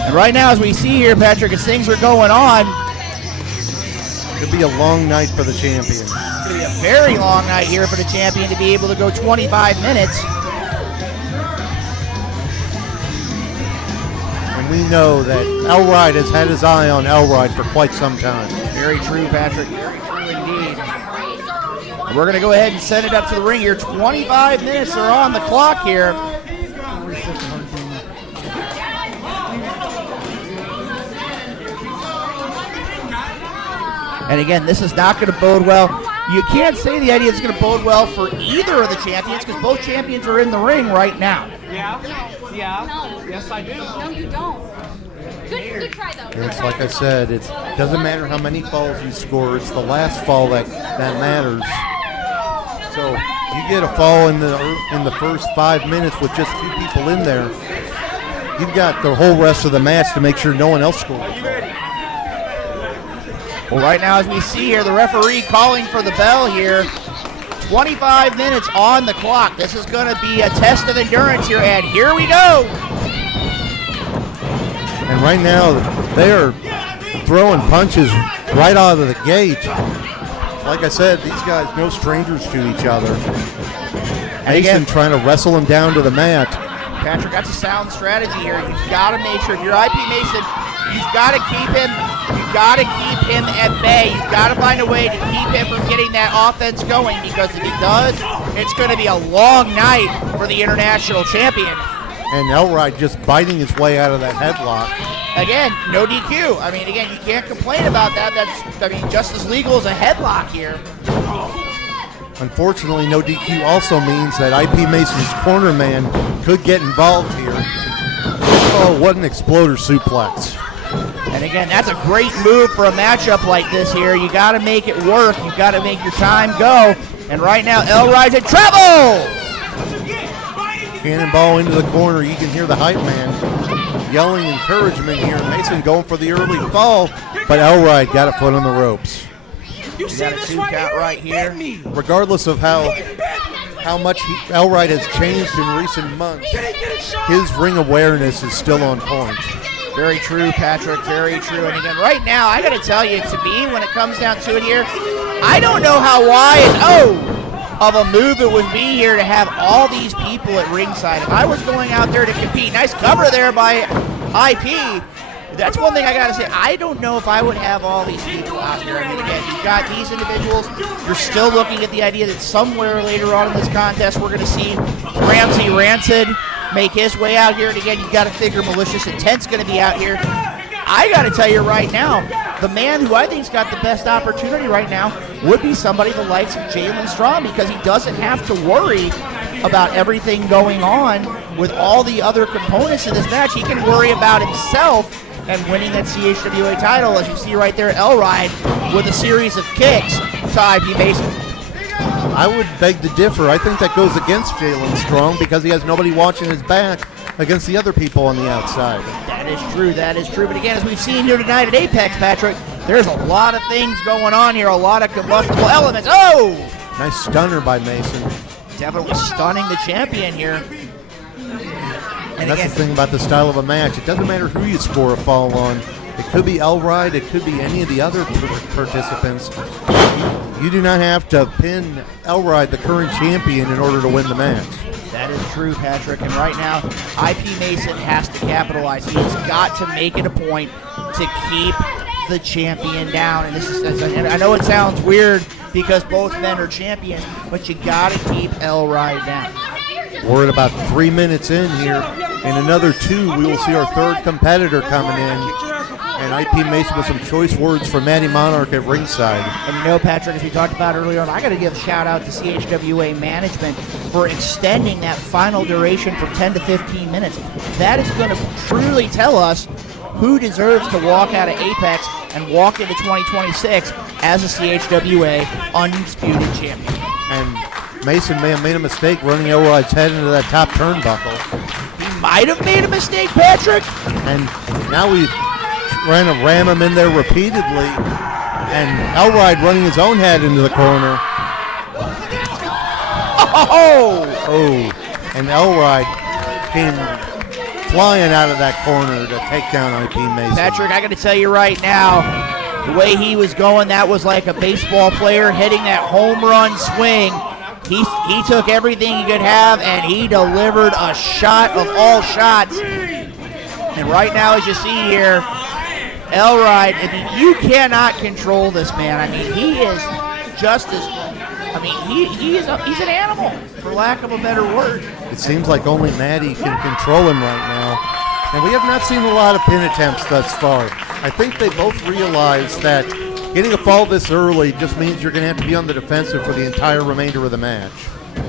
And right now, as we see here, Patrick, as things are going on, Could be a long night for the champion. going to be a very long night here for the champion to be able to go 25 minutes. And we know that Elride has had his eye on Elride for quite some time. Very true, Patrick. Very true indeed. And we're going to go ahead and send it up to the ring here. 25 minutes are on the clock here. And again, this is not going to bode well. You can't say the idea is going to bode well for either of the champions because both champions are in the ring right now. Yeah? Yeah? No. Yes, I do. No, you don't. Good try, though. And it's like I said, it doesn't matter how many falls you score. It's the last fall that matters. So you get a fall in the first 5 minutes with just 2 people in there. You've got the whole rest of the match to make sure no one else scores. Well, right now, as we see here, the referee calling for the bell here. 25 minutes on the clock. This is going to be a test of endurance here, and here we go. And right now, they are throwing punches right out of the gate. Like I said, these guys no strangers to each other. Mason trying to wrestle him down to the mat. Patrick, that's a sound strategy here. You've got to make sure, if you're IP Mason, you've got to keep him. You've got to keep him at bay. You've got to find a way to keep him from getting that offense going, because if he does, it's going to be a long night for the international champion. And Elride just biting his way out of that headlock. Again, no DQ. I mean, again, you can't complain about that. That's, I mean, just as legal as a headlock here. Unfortunately, no DQ also means that IP Mason's corner man could get involved here. Oh, what an exploder suplex. And again, that's a great move for a matchup like this here. You got to make it work. You got to make your time go. And right now, Elride's in trouble. Cannonball into the corner. You can hear the hype man yelling encouragement here. Mason going for the early fall, but Elride got a foot on the ropes. You got a 2 count right here. Regardless of how much Elride has changed in recent months, his ring awareness is still on point. Very true, Patrick, very true. And again, right now, I got to tell you, to me, when it comes down to it here, I don't know how wise of a move it would be here to have all these people at ringside. If I was going out there to compete, nice cover there by IP. That's one thing I got to say. I don't know if I would have all these people out here. I mean, again, you've got these individuals. You're still looking at the idea that somewhere later on in this contest, we're going to see Ramsey Rancid make his way out here. And again, you've got to figure Malicious Intent's going to be out here. I got to tell you right now, the man who I think's got the best opportunity right now would be somebody the likes of Jalen Strong, because he doesn't have to worry about everything going on with all the other components in this match. He can worry about himself and winning that CHWA title, as you see right there, Elride with a series of kicks to IP Mason. I would beg to differ. I think that goes against Jalen Strong because he has nobody watching his back against the other people on the outside. That is true, that is true. But again, as we've seen here tonight at Apex, Patrick, there's a lot of things going on here, a lot of combustible elements. Oh! Nice stunner by Mason. Definitely stunning the champion here. And that's the thing about the style of a match. It doesn't matter who you score a fall on. It could be Elride. It could be any of the other participants. You do not have to pin Elride, the current champion, in order to win the match. That is true, Patrick. And right now, IP Mason has to capitalize. He has got to make it a point to keep the champion down. And this is, and I know it sounds weird because both men are champions, but you got to keep Elride down. We're at about 3 minutes in here. In another 2, we will see our third competitor coming in. And IP Mason with some choice words for Matty Monarch at ringside. And you know, Patrick, as we talked about earlier on, I got to give a shout out to CHWA management for extending that final duration from 10 to 15 minutes. That is going to truly tell us who deserves to walk out of Apex and walk into 2026 as a CHWA undisputed champion. And Mason may have made a mistake running Elride's head into that top turnbuckle. He might have made a mistake, Patrick. And now we trying to ram him in there repeatedly. And Elride running his own head into the corner. Oh! And Elride came flying out of that corner to take down IP Mason. Patrick, I got to tell you right now, The way he was going, that was like a baseball player hitting that home run swing. He took everything he could have, and he delivered a shot of all shots. And right now, as you see here, Elride, I mean, you cannot control this man. I mean, he is just as, I mean, he's an animal, for lack of a better word. It seems like only Maddie can control him right now. And we have not seen a lot of pin attempts thus far. I think they both realize that getting a fall this early just means you're going to have to be on the defensive for the entire remainder of the match.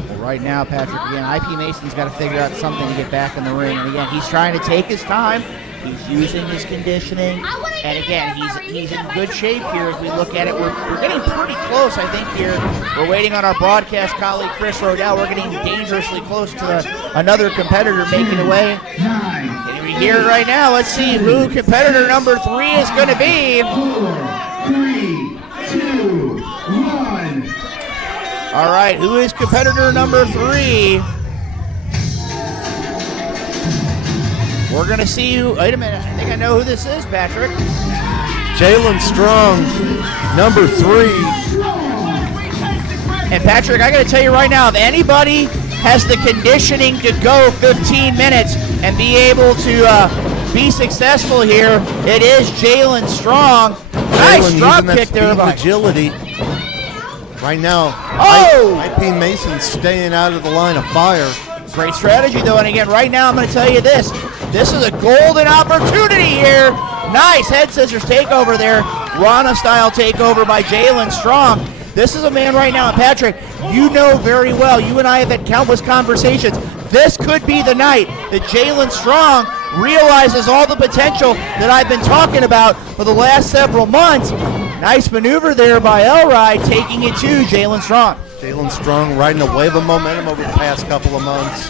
Well, right now, Patrick, again, IP Mason's got to figure out something to get back in the ring. And again, he's trying to take his time. He's using his conditioning. And again, he's in good shape here as we look at it. We're getting pretty close, I think, here. We're waiting on our broadcast colleague, Chris Rodell. We're getting dangerously close to another competitor making away. And we hear it right now. Let's see who competitor number 3 is going to be. 4, 3, 2, 1. All right, who is competitor number 3? We're going to see who. Wait a minute. I think I know who this is, Patrick. Jalen Strong, number 3. And Patrick, I got to tell you right now, if anybody has the conditioning to go 15 minutes and be able to be successful here, it is Jalen Strong. Nice drop kick there by agility. Right now, IP Mason staying out of the line of fire. Great strategy, though. And again, right now, I'm going to tell you this. This is a golden opportunity here. Nice head scissors takeover there. Rana-style takeover by Jalen Strong. This is a man right now, and Patrick, you know very well, you and I have had countless conversations. This could be the night that Jalen Strong realizes all the potential that I've been talking about for the last several months. Nice maneuver there by Elride, taking it to Jalen Strong. Jalen Strong riding a wave of momentum over the past couple of months.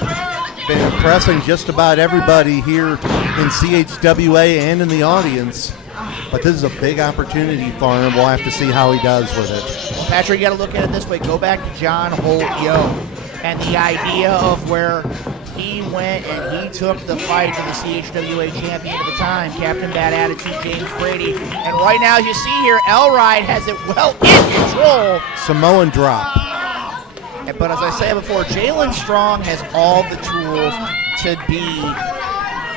Been impressing just about everybody here in CHWA and in the audience. But this is a big opportunity for him. We'll have to see how he does with it. Well, Patrick, you got to look at it this way. Go back to John Holt-Yo and the idea of where he went and he took the fight to the CHWA champion at the time, Captain Bad Attitude James Brady. And right now, as you see here, Elride has it well in control. Samoan drop. But as I said before, Jalen Strong has all the tools to be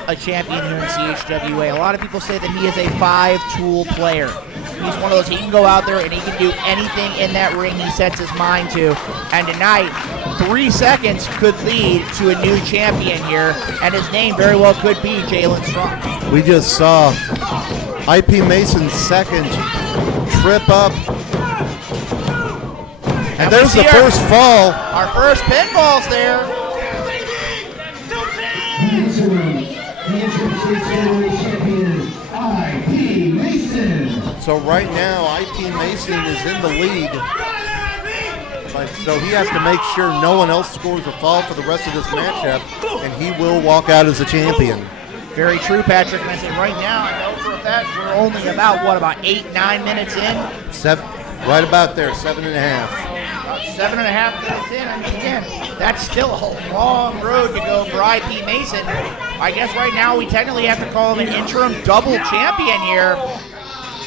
a champion here in CHWA. A lot of people say that he is a 5-tool player. He's one of those, he can go out there and he can do anything in that ring he sets his mind to. And tonight, 3 seconds could lead to a new champion here, and his name very well could be Jalen Strong. We just saw IP Mason's second trip up. And there's the first fall. Our first pinfall's there. IP Mason. So right now, IP Mason is in the lead. But so he has to make sure no one else scores a fall for the rest of this matchup, and he will walk out as a champion. Very true, Patrick. And I say right now, I know for a fact we're only about 8-9 minutes in? Right about there, 7.5. 7.5 minutes in. I mean, again, that's still a long road to go for IP Mason. I guess right now we technically have to call him an interim double champion here.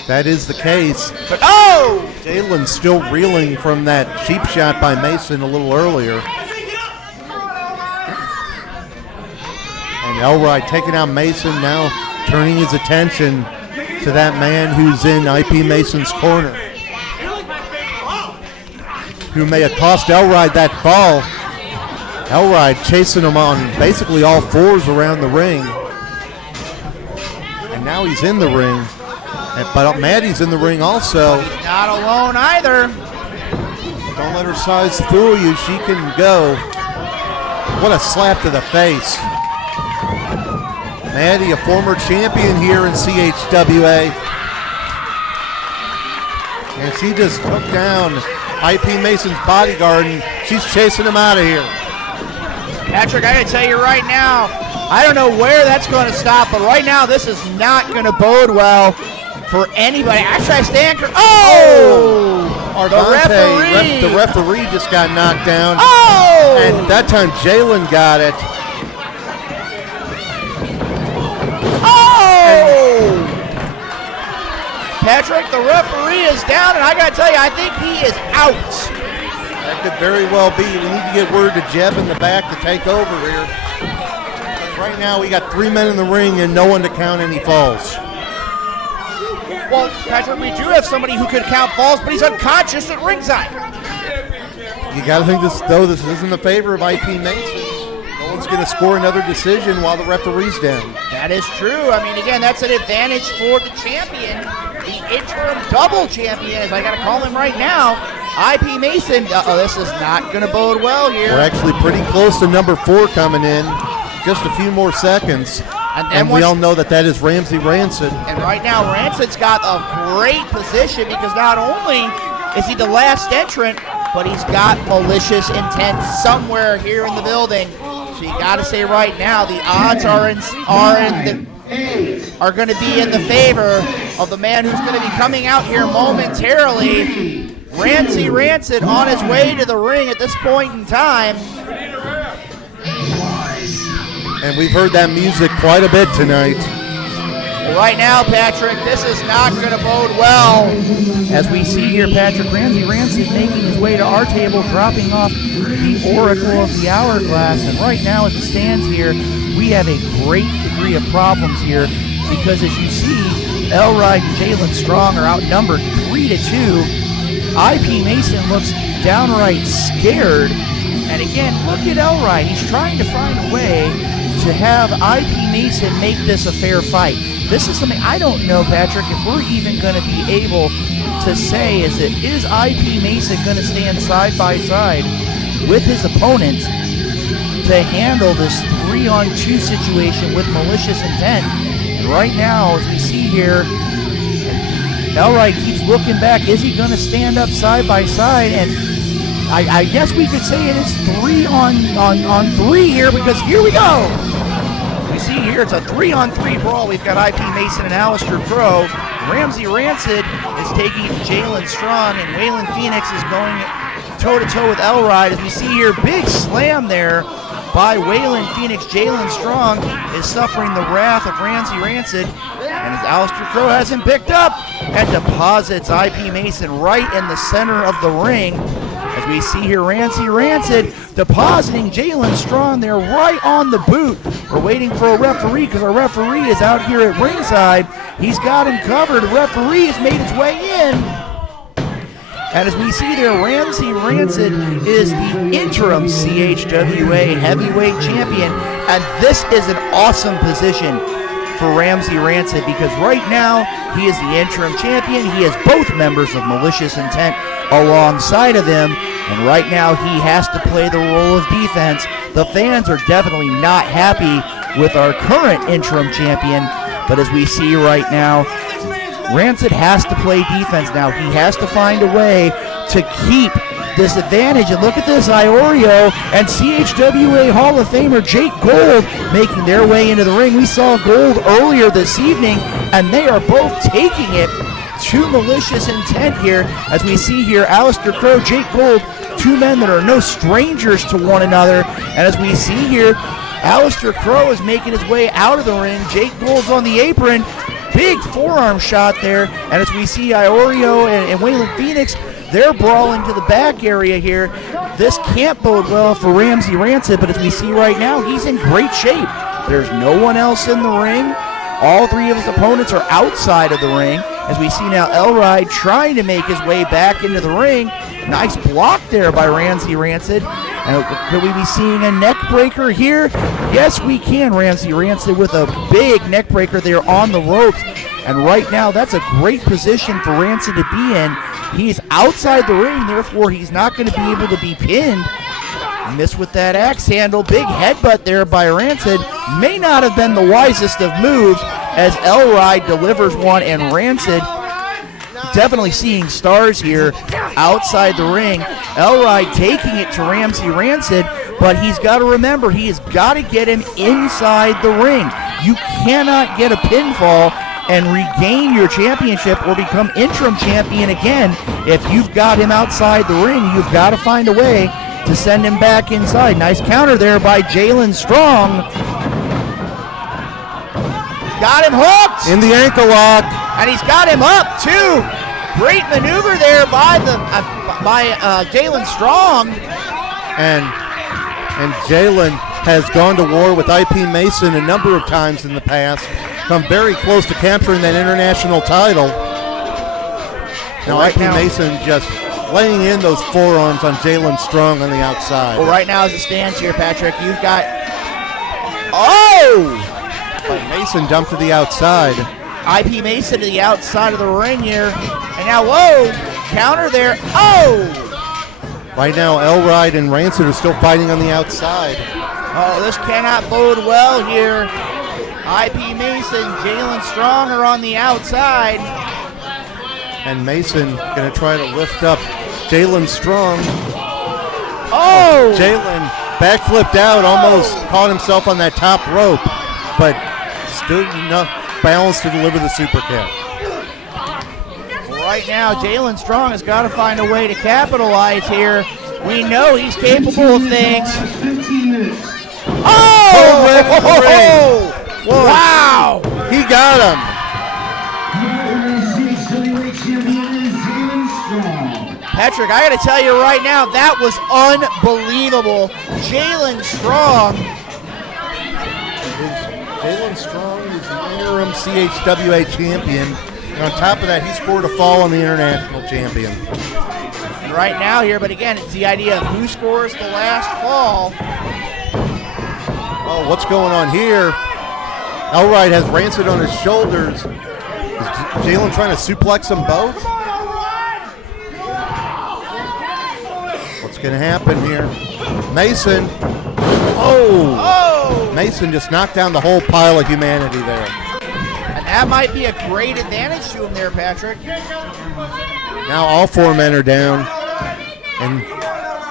That is the case. But Jalen's still reeling from that cheap shot by Mason a little earlier. And Elride taking out Mason, now turning his attention to that man who's in IP Mason's corner, who may have cost Elride that fall. Elride chasing him on basically all fours around the ring. And now he's in the ring. But Maddie's in the ring also. He's not alone either. Don't let her size fool you. She can go. What a slap to the face. Maddie, a former champion here in CHWA. And she just took down IP Mason's bodyguard, and she's chasing him out of here. Patrick, I gotta tell you right now, I don't know where that's going to stop, but right now this is not going to bode well for anybody. Actually, I stand. The referee just got knocked down. Oh! And that time Jalen got it. Patrick, the referee is down, and I got to tell you, I think he is out. That could very well be. We need to get word to Jeb in the back to take over here. Right now, we got 3 men in the ring and no one to count any falls. Well, Patrick, we do have somebody who could count falls, but he's unconscious at ringside. You got to think this isn't in favor of IP Mason. No one's going to score another decision while the referee's down. That is true. I mean, again, that's an advantage for the champion, the interim double champion, as I got to call him right now. IP Mason, this is not going to bode well here. We're actually pretty close to number 4 coming in. Just a few more seconds. And we all know that is Ramsey Rancid. And right now, Rancid's got a great position because not only is he the last entrant, but he's got malicious intent somewhere here in the building. So you got to say right now, the odds are going to be in the favor of the man who's going to be coming out here momentarily. Ramsey Rancid on his way to the ring at this point in time. And we've heard that music quite a bit tonight. Well, right now, Patrick, this is not going to bode well. As we see here, Patrick, Ramsey Rancid making his way to our table, dropping off the Oracle of the Hourglass. And right now, as it stands here, we have a great degree of problems here because, as you see, Elride and Jalen Strong are outnumbered 3-2. IP Mason looks downright scared. And again, look at Elride. He's trying to find a way to have IP Mason make this a fair fight. This is something I don't know, Patrick, if we're even going to be able to say is IP Mason going to stand side by side with his opponent to handle this 3-on-2 situation with malicious intent. And right now, as we see here, Elride keeps looking back. Is he going to stand up side by side? And I guess we could say it is 3-on-3 here because here we go. We see here it's a 3-on-3 brawl. We've got IP Mason and Alister Crow. Ramsey Rancid is taking Jalen Strong, and Waylon Phoenix is going toe-to-toe with Elride. As we see here, big slam there by Waylon Phoenix. Jalen Strong is suffering the wrath of Ramsey Rancid, and as Alister Crow has him picked up and deposits IP Mason right in the center of the ring. As we see here, Ramsey Rancid depositing Jalen Strong there right on the boot. We're waiting for a referee because our referee is out here at ringside. He's got him covered. The referee has made his way in. And as we see there, Ramsey Rancid is the interim CHWA heavyweight champion. And this is an awesome position for Ramsey Rancid because right now he is the interim champion. He has both members of Malicious Intent alongside of him, and right now he has to play the role of defense. The fans are definitely not happy with our current interim champion, but as we see right now, Rancid has to play defense now. He has to find a way to keep this advantage. And look at this, Iorio and CHWA Hall of Famer Jake Gold making their way into the ring. We saw Gold earlier this evening, and they are both taking it to Malicious Intent here. As we see here, Alister Crow, Jake Gold, two men that are no strangers to one another. And as we see here, Alister Crow is making his way out of the ring. Jake Gold's on the apron. Big forearm shot there. And as we see Iorio and Waylon Phoenix, they're brawling to the back area here. This can't bode well for Ramsey Rancid, but as we see right now, he's in great shape. There's no one else in the ring. All three of his opponents are outside of the ring. As we see now, Elride trying to make his way back into the ring. Nice block there by Ramsey Rancid. And could we be seeing a neck breaker here? Yes, we can. Ramsey Rancid with a big neck breaker there on the ropes. And right now, that's a great position for Rancid to be in. He's outside the ring, therefore he's not going to be able to be pinned. Miss with that axe handle. Big headbutt there by Rancid. May not have been the wisest of moves as Elride delivers one, and Rancid definitely seeing stars here outside the ring. Elride taking it to Ramsey Rancid, but he's got to remember, he has got to get him inside the ring. You cannot get a pinfall and regain your championship or become interim champion again if you've got him outside the ring. You've got to find a way to send him back inside. Nice counter there by Jalen Strong. Got him hooked. In the ankle lock. And he's got him up, too. Great maneuver there by Jalen Strong. And Jalen has gone to war with IP Mason a number of times in the past. Come very close to capturing that international title. Now IP Mason just laying in those forearms on Jalen Strong on the outside. Well, right now as it stands here, Patrick, you've got... Oh! But Mason dumped to the outside. IP Mason to the outside of the ring here. And now, whoa! Counter there. Oh! Right now, Elride and Rancid are still fighting on the outside. Oh, this cannot bode well here. IP Mason, Jalen Strong are on the outside. And Mason going to try to lift up Jalen Strong. Oh! Jalen backflipped out, almost caught himself on that top rope, but stood enough balance to deliver the super kick. Right now, Jalen Strong has got to find a way to capitalize here. We know he's capable of things. Oh! Whoa. Wow! He got him. Patrick, I got to tell you right now, that was unbelievable. Jalen Strong. Jalen Strong is the interim CHWA champion. And on top of that, he scored a fall on the international champion. Right now here, but again, it's the idea of who scores the last fall. Oh, what's going on here? Elride has Rancid on his shoulders. Is Jalen trying to suplex them both? What's going to happen here? Mason. Oh! Mason just knocked down the whole pile of humanity there. And that might be a great advantage to him there, Patrick. Now all four men are down. And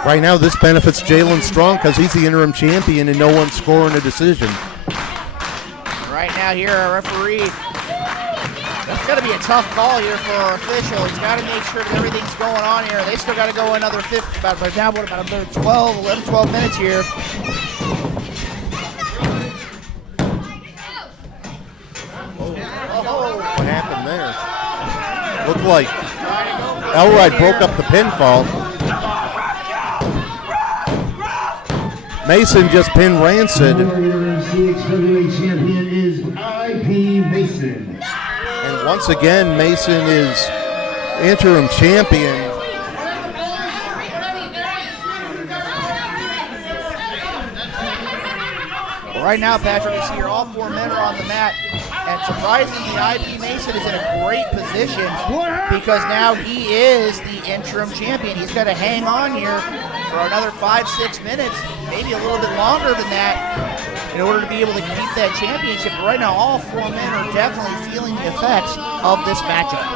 right now this benefits Jalen Strong because he's the interim champion and no one's scoring a decision. Right now here, our referee, that's got to be a tough call here for our official. He's got to make sure that everything's going on here. They still got to go another 50, about another 12 minutes here. What happened there? Looked like Elride broke up the pinfall. Mason just pinned Rancid. CHWA champion is IP Mason. And once again, Mason is interim champion. Right now, Patrick, you see here all four men are on the mat, and surprisingly, IP Mason is in a great position because now he is the interim champion. He's got to hang on here for another 5-6 minutes, maybe a little bit longer than that, in order to be able to keep that championship. But right now, all four men are definitely feeling the effects of this matchup.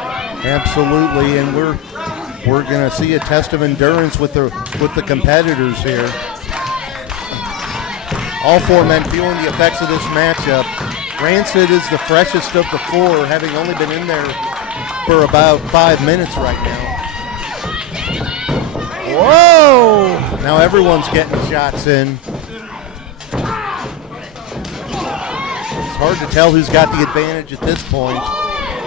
Absolutely, and we're going to see a test of endurance with the competitors here. All four men feeling the effects of this matchup. Rancid is the freshest of the four, having only been in there for about 5 minutes right now. Whoa! Now everyone's getting shots in. It's hard to tell who's got the advantage at this point.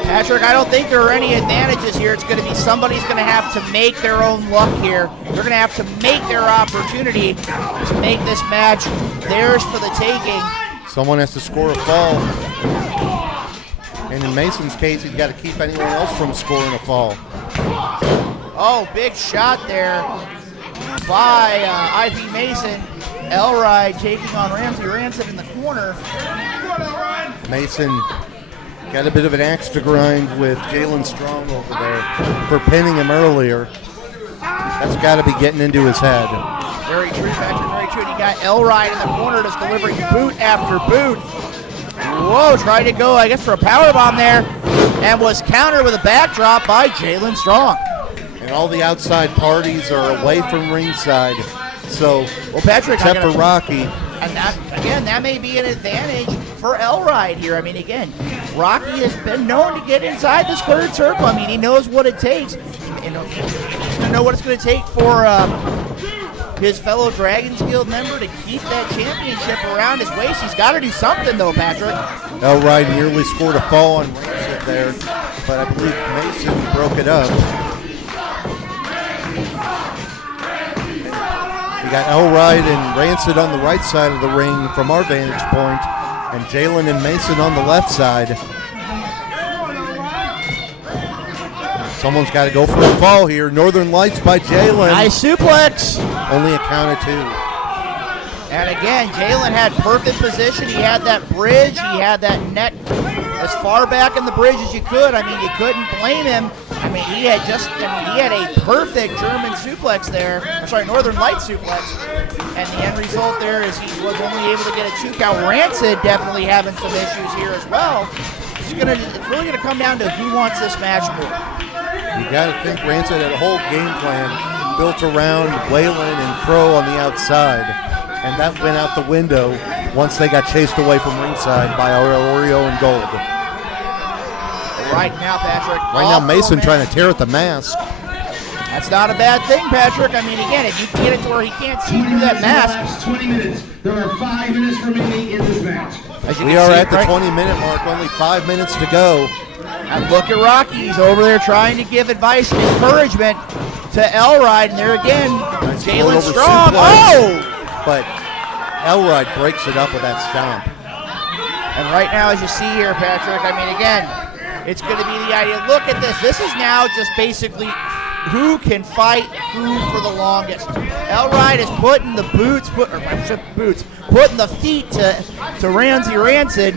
Patrick, I don't think there are any advantages here. It's going to be somebody's going to have to make their own luck here. They're going to have to make their opportunity to make this match theirs for the taking. Someone has to score a fall. And in Mason's case, he's got to keep anyone else from scoring a fall. Oh, big shot there by Ivy Mason. Elride taking on Rancid in the corner. Mason got a bit of an axe to grind with Jalen Strong over there for pinning him earlier. That's got to be getting into his head. Very true, Patrick, very true. And you got Elride in the corner just delivering boot after boot. Whoa, tried to go, I guess, for a powerbomb there, and was countered with a backdrop by Jalen Strong. And all the outside parties are away from ringside. So, well, Patrick, except for Rocky. And that, again, that may be an advantage for Elride here. I mean, again, Rocky has been known to get inside the squared circle. I mean, he knows what it takes. He's going to know what it's going to take for his fellow Dragons Guild member to keep that championship around his waist. He's got to do something, though, Patrick. Elride nearly scored a fall on Rancid up there, but I believe Mason broke it up. We got Elride and Rancid on the right side of the ring from our vantage point, and Jalen and Mason on the left side. Someone's got to go for a fall here. Northern Lights by Jalen. Nice suplex. Only a count of 2. And again, Jalen had perfect position. He had that bridge. He had that net as far back in the bridge as you could. I mean, you couldn't blame him. I mean, he had a perfect German suplex there. I'm sorry, Northern Light suplex. And the end result there is he was only able to get a 2 count. Rancid definitely having some issues here as well. It's really gonna come down to who wants this match more. You got to think Rancid had a whole game plan built around Waylon and Crow on the outside, and that went out the window once they got chased away from ringside by Iorio and Gold. Right now, Patrick. Right now, Mason trying to tear at the mask. That's not a bad thing, Patrick. I mean, again, if you can get it to where he can't see through that mask. 20 minutes. There are 5 minutes remaining in this match. We are at the 20-minute mark. Only 5 minutes to go. And look at Rocky. He's over there trying to give advice and encouragement to Elride. And there again, Nice Jalen forward Strong. suplex. Oh! But Elride breaks it up with that stomp. And right now, as you see here, Patrick, I mean, again, it's going to be the idea. Look at this. This is now just basically who can fight who for the longest. Elride is putting the putting the feet to Rancid.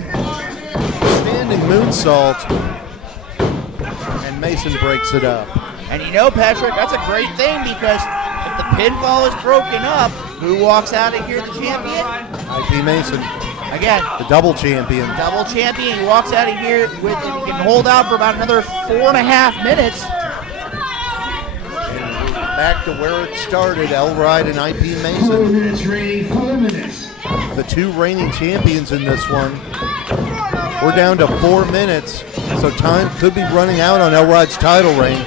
Standing moonsault. And Mason breaks it up. And you know, Patrick, that's a great thing because if the pinfall is broken up, who walks out of here the champion? IP Mason. Again, The double champion. double champion. He walks out of here with, and he can hold out for about another 4.5 minutes. And we're back to where it started, Elride and IP 4 Mason. minutes remaining. 4 minutes. The 2 reigning champions in this one. We're down to 4 minutes, so time could be running out on Elride's title reign.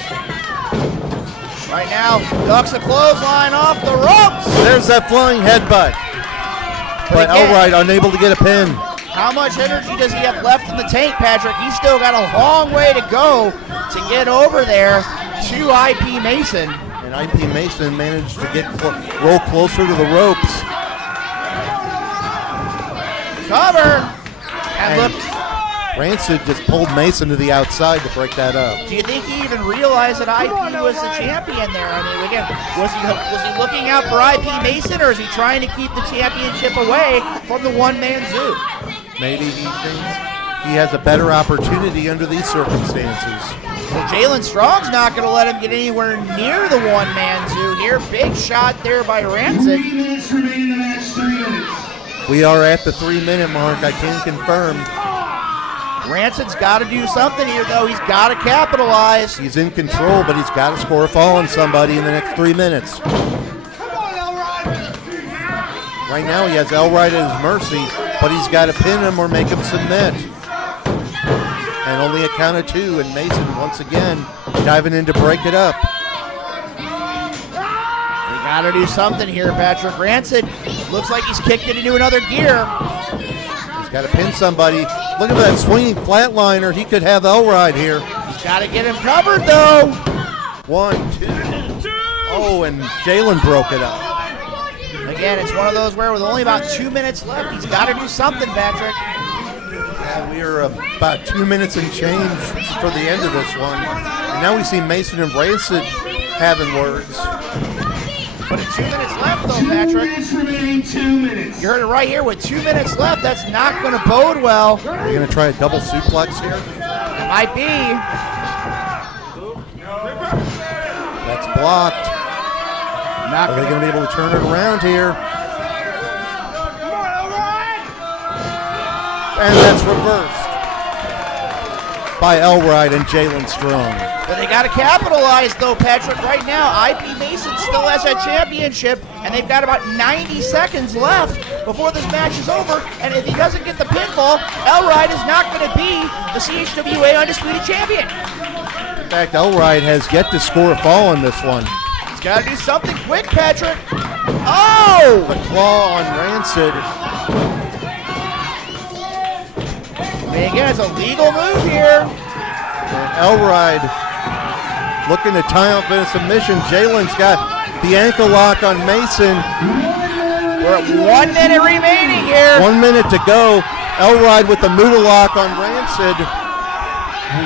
Right now, ducks a clothesline off the ropes. There's that flying headbutt. But again, Elride unable to get a pin. how much energy does he have left in the tank, Patrick? He's still got a long way to go to get over there to IP Mason. And IP Mason managed to get roll closer to the ropes. Cover. And look, Rancid just pulled Mason to the outside to break that up. do you think he even realized that IP was the champion there? I mean, again, was he looking out for IP Mason, or is he trying to keep the championship away from the one-man zoo? Maybe he thinks he has a better opportunity under these circumstances. Well, Jalen Strong's not going to let him get anywhere near the one-man zoo here. Big shot there by Rancid. 3 minutes remaining in the match. 3 minutes. We are at the 3-minute mark, I can confirm. Rancid's got to do something here, though. He's got to capitalize. He's in control, but he's got to score a fall on somebody in the next 3 minutes. Right now he has Elride at his mercy, but he's got to pin him or make him submit. And only a count of 2, and Mason once again diving in to break it up. We got to do something here, Patrick. Rancid looks like he's kicked it into another gear. He's got to pin somebody. Look at that swinging flatliner. He could have Elride here. He's got to get him covered, though. 1, 2. Oh, and Jalen broke it up. Again, it's one of those where with only about 2 minutes left, he's got to do something, Patrick. Yeah, we are about 2 minutes and change for the end of this one. And now we see Mason and Rancid having words. But in 2 minutes left, though, 2 Patrick. minutes remaining. 2 minutes. You heard it right here. With 2 minutes left, that's not going to bode well. Are you going to try a double suplex here? It might be. That's blocked. Not Are they going to be able to turn it around here? And that's reversed by Elride and Jalen Strong. But they got to capitalize, though, Patrick. Right now, IP Mason still has that championship, and they've got about 90 seconds left before this match is over. And if he doesn't get the pinfall, Elride is not going to be the CHWA Undisputed Champion. In fact, Elride has yet to score a fall in this one. He's got to do something quick, Patrick. Oh! The claw on Rancid. And again, it's a legal move here. Elride looking to tie up in a submission. Jalen's got the ankle lock on Mason. We're at 1 minute remaining here. 1 minute to go. Elride with the Muda lock on Rancid.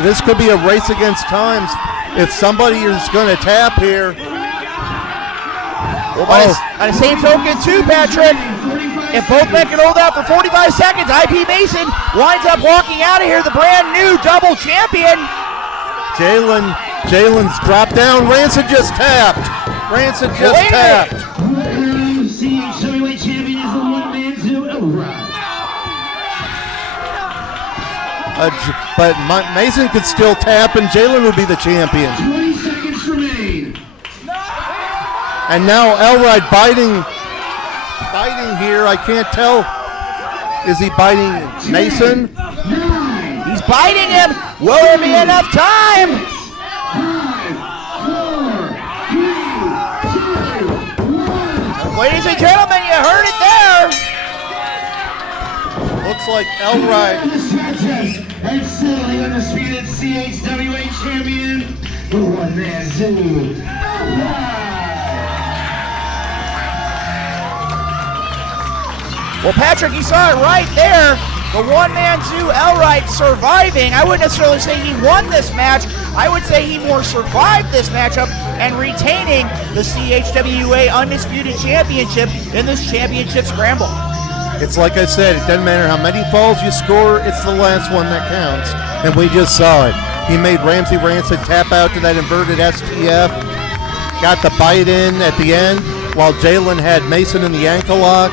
This could be a race against times if somebody is going to tap here. Well, by the same token, too, Patrick, if both men can hold out for 45 seconds, IP Mason winds up walking out of here, the brand new double champion. Jalen's dropped down. Rancid just tapped. CHWA champion is the one-man zoo Elride. But Mason could still tap, and Jalen would be the champion. 20 seconds remain. And now Elride biting here. I can't tell. Is he biting Mason? He's biting him. Will there be enough time? 5, 4, 3, 2, 1. Ladies and gentlemen, you heard it there. Looks like Elride. And still the undisputed CHWA champion, the one-man zoo. Well, Patrick, you saw it right there. The one-man zoo, Elride, surviving. I wouldn't necessarily say he won this match. I would say he more survived this matchup and retaining the CHWA Undisputed Championship in this championship scramble. It's like I said, it doesn't matter how many falls you score, it's the last one that counts. And we just saw it. He made Ramsey Rancid tap out to that inverted STF, got the bite in at the end, while Jalen had Mason in the ankle lock,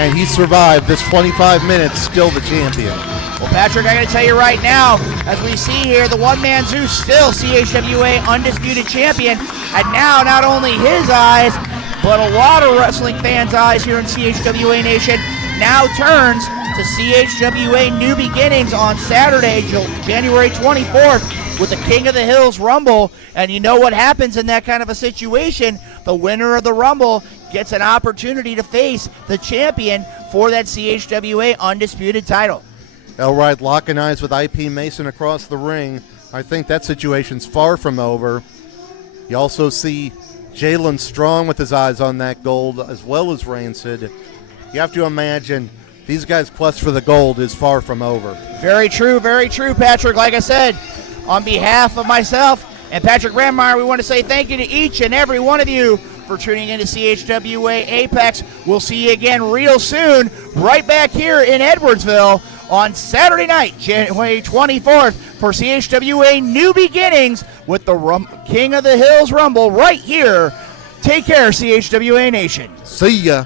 and he survived this 25 minutes, still the champion. Well, Patrick, I got to tell you right now, as we see here, the one-man zoo still CHWA Undisputed Champion, and now not only his eyes, but a lot of wrestling fans' eyes here in CHWA Nation now turns to CHWA New Beginnings on Saturday, January 24th, with the King of the Hills Rumble. And you know what happens in that kind of a situation? The winner of the Rumble gets an opportunity to face the champion for that CHWA Undisputed title. Elride locking eyes with IP Mason across the ring. I think that situation's far from over. You also see Jalen Strong with his eyes on that gold, as well as Rancid. You have to imagine these guys' quest for the gold is far from over. Very true, Patrick. Like I said, on behalf of myself and Patrick Brandmeier, we want to say thank you to each and every one of you for tuning into CHWA Apex. We'll see you again real soon, right back here in Edwardsville on Saturday night, January 24th, for CHWA New Beginnings with the King of the Hills Rumble right here. Take care, CHWA Nation. See ya.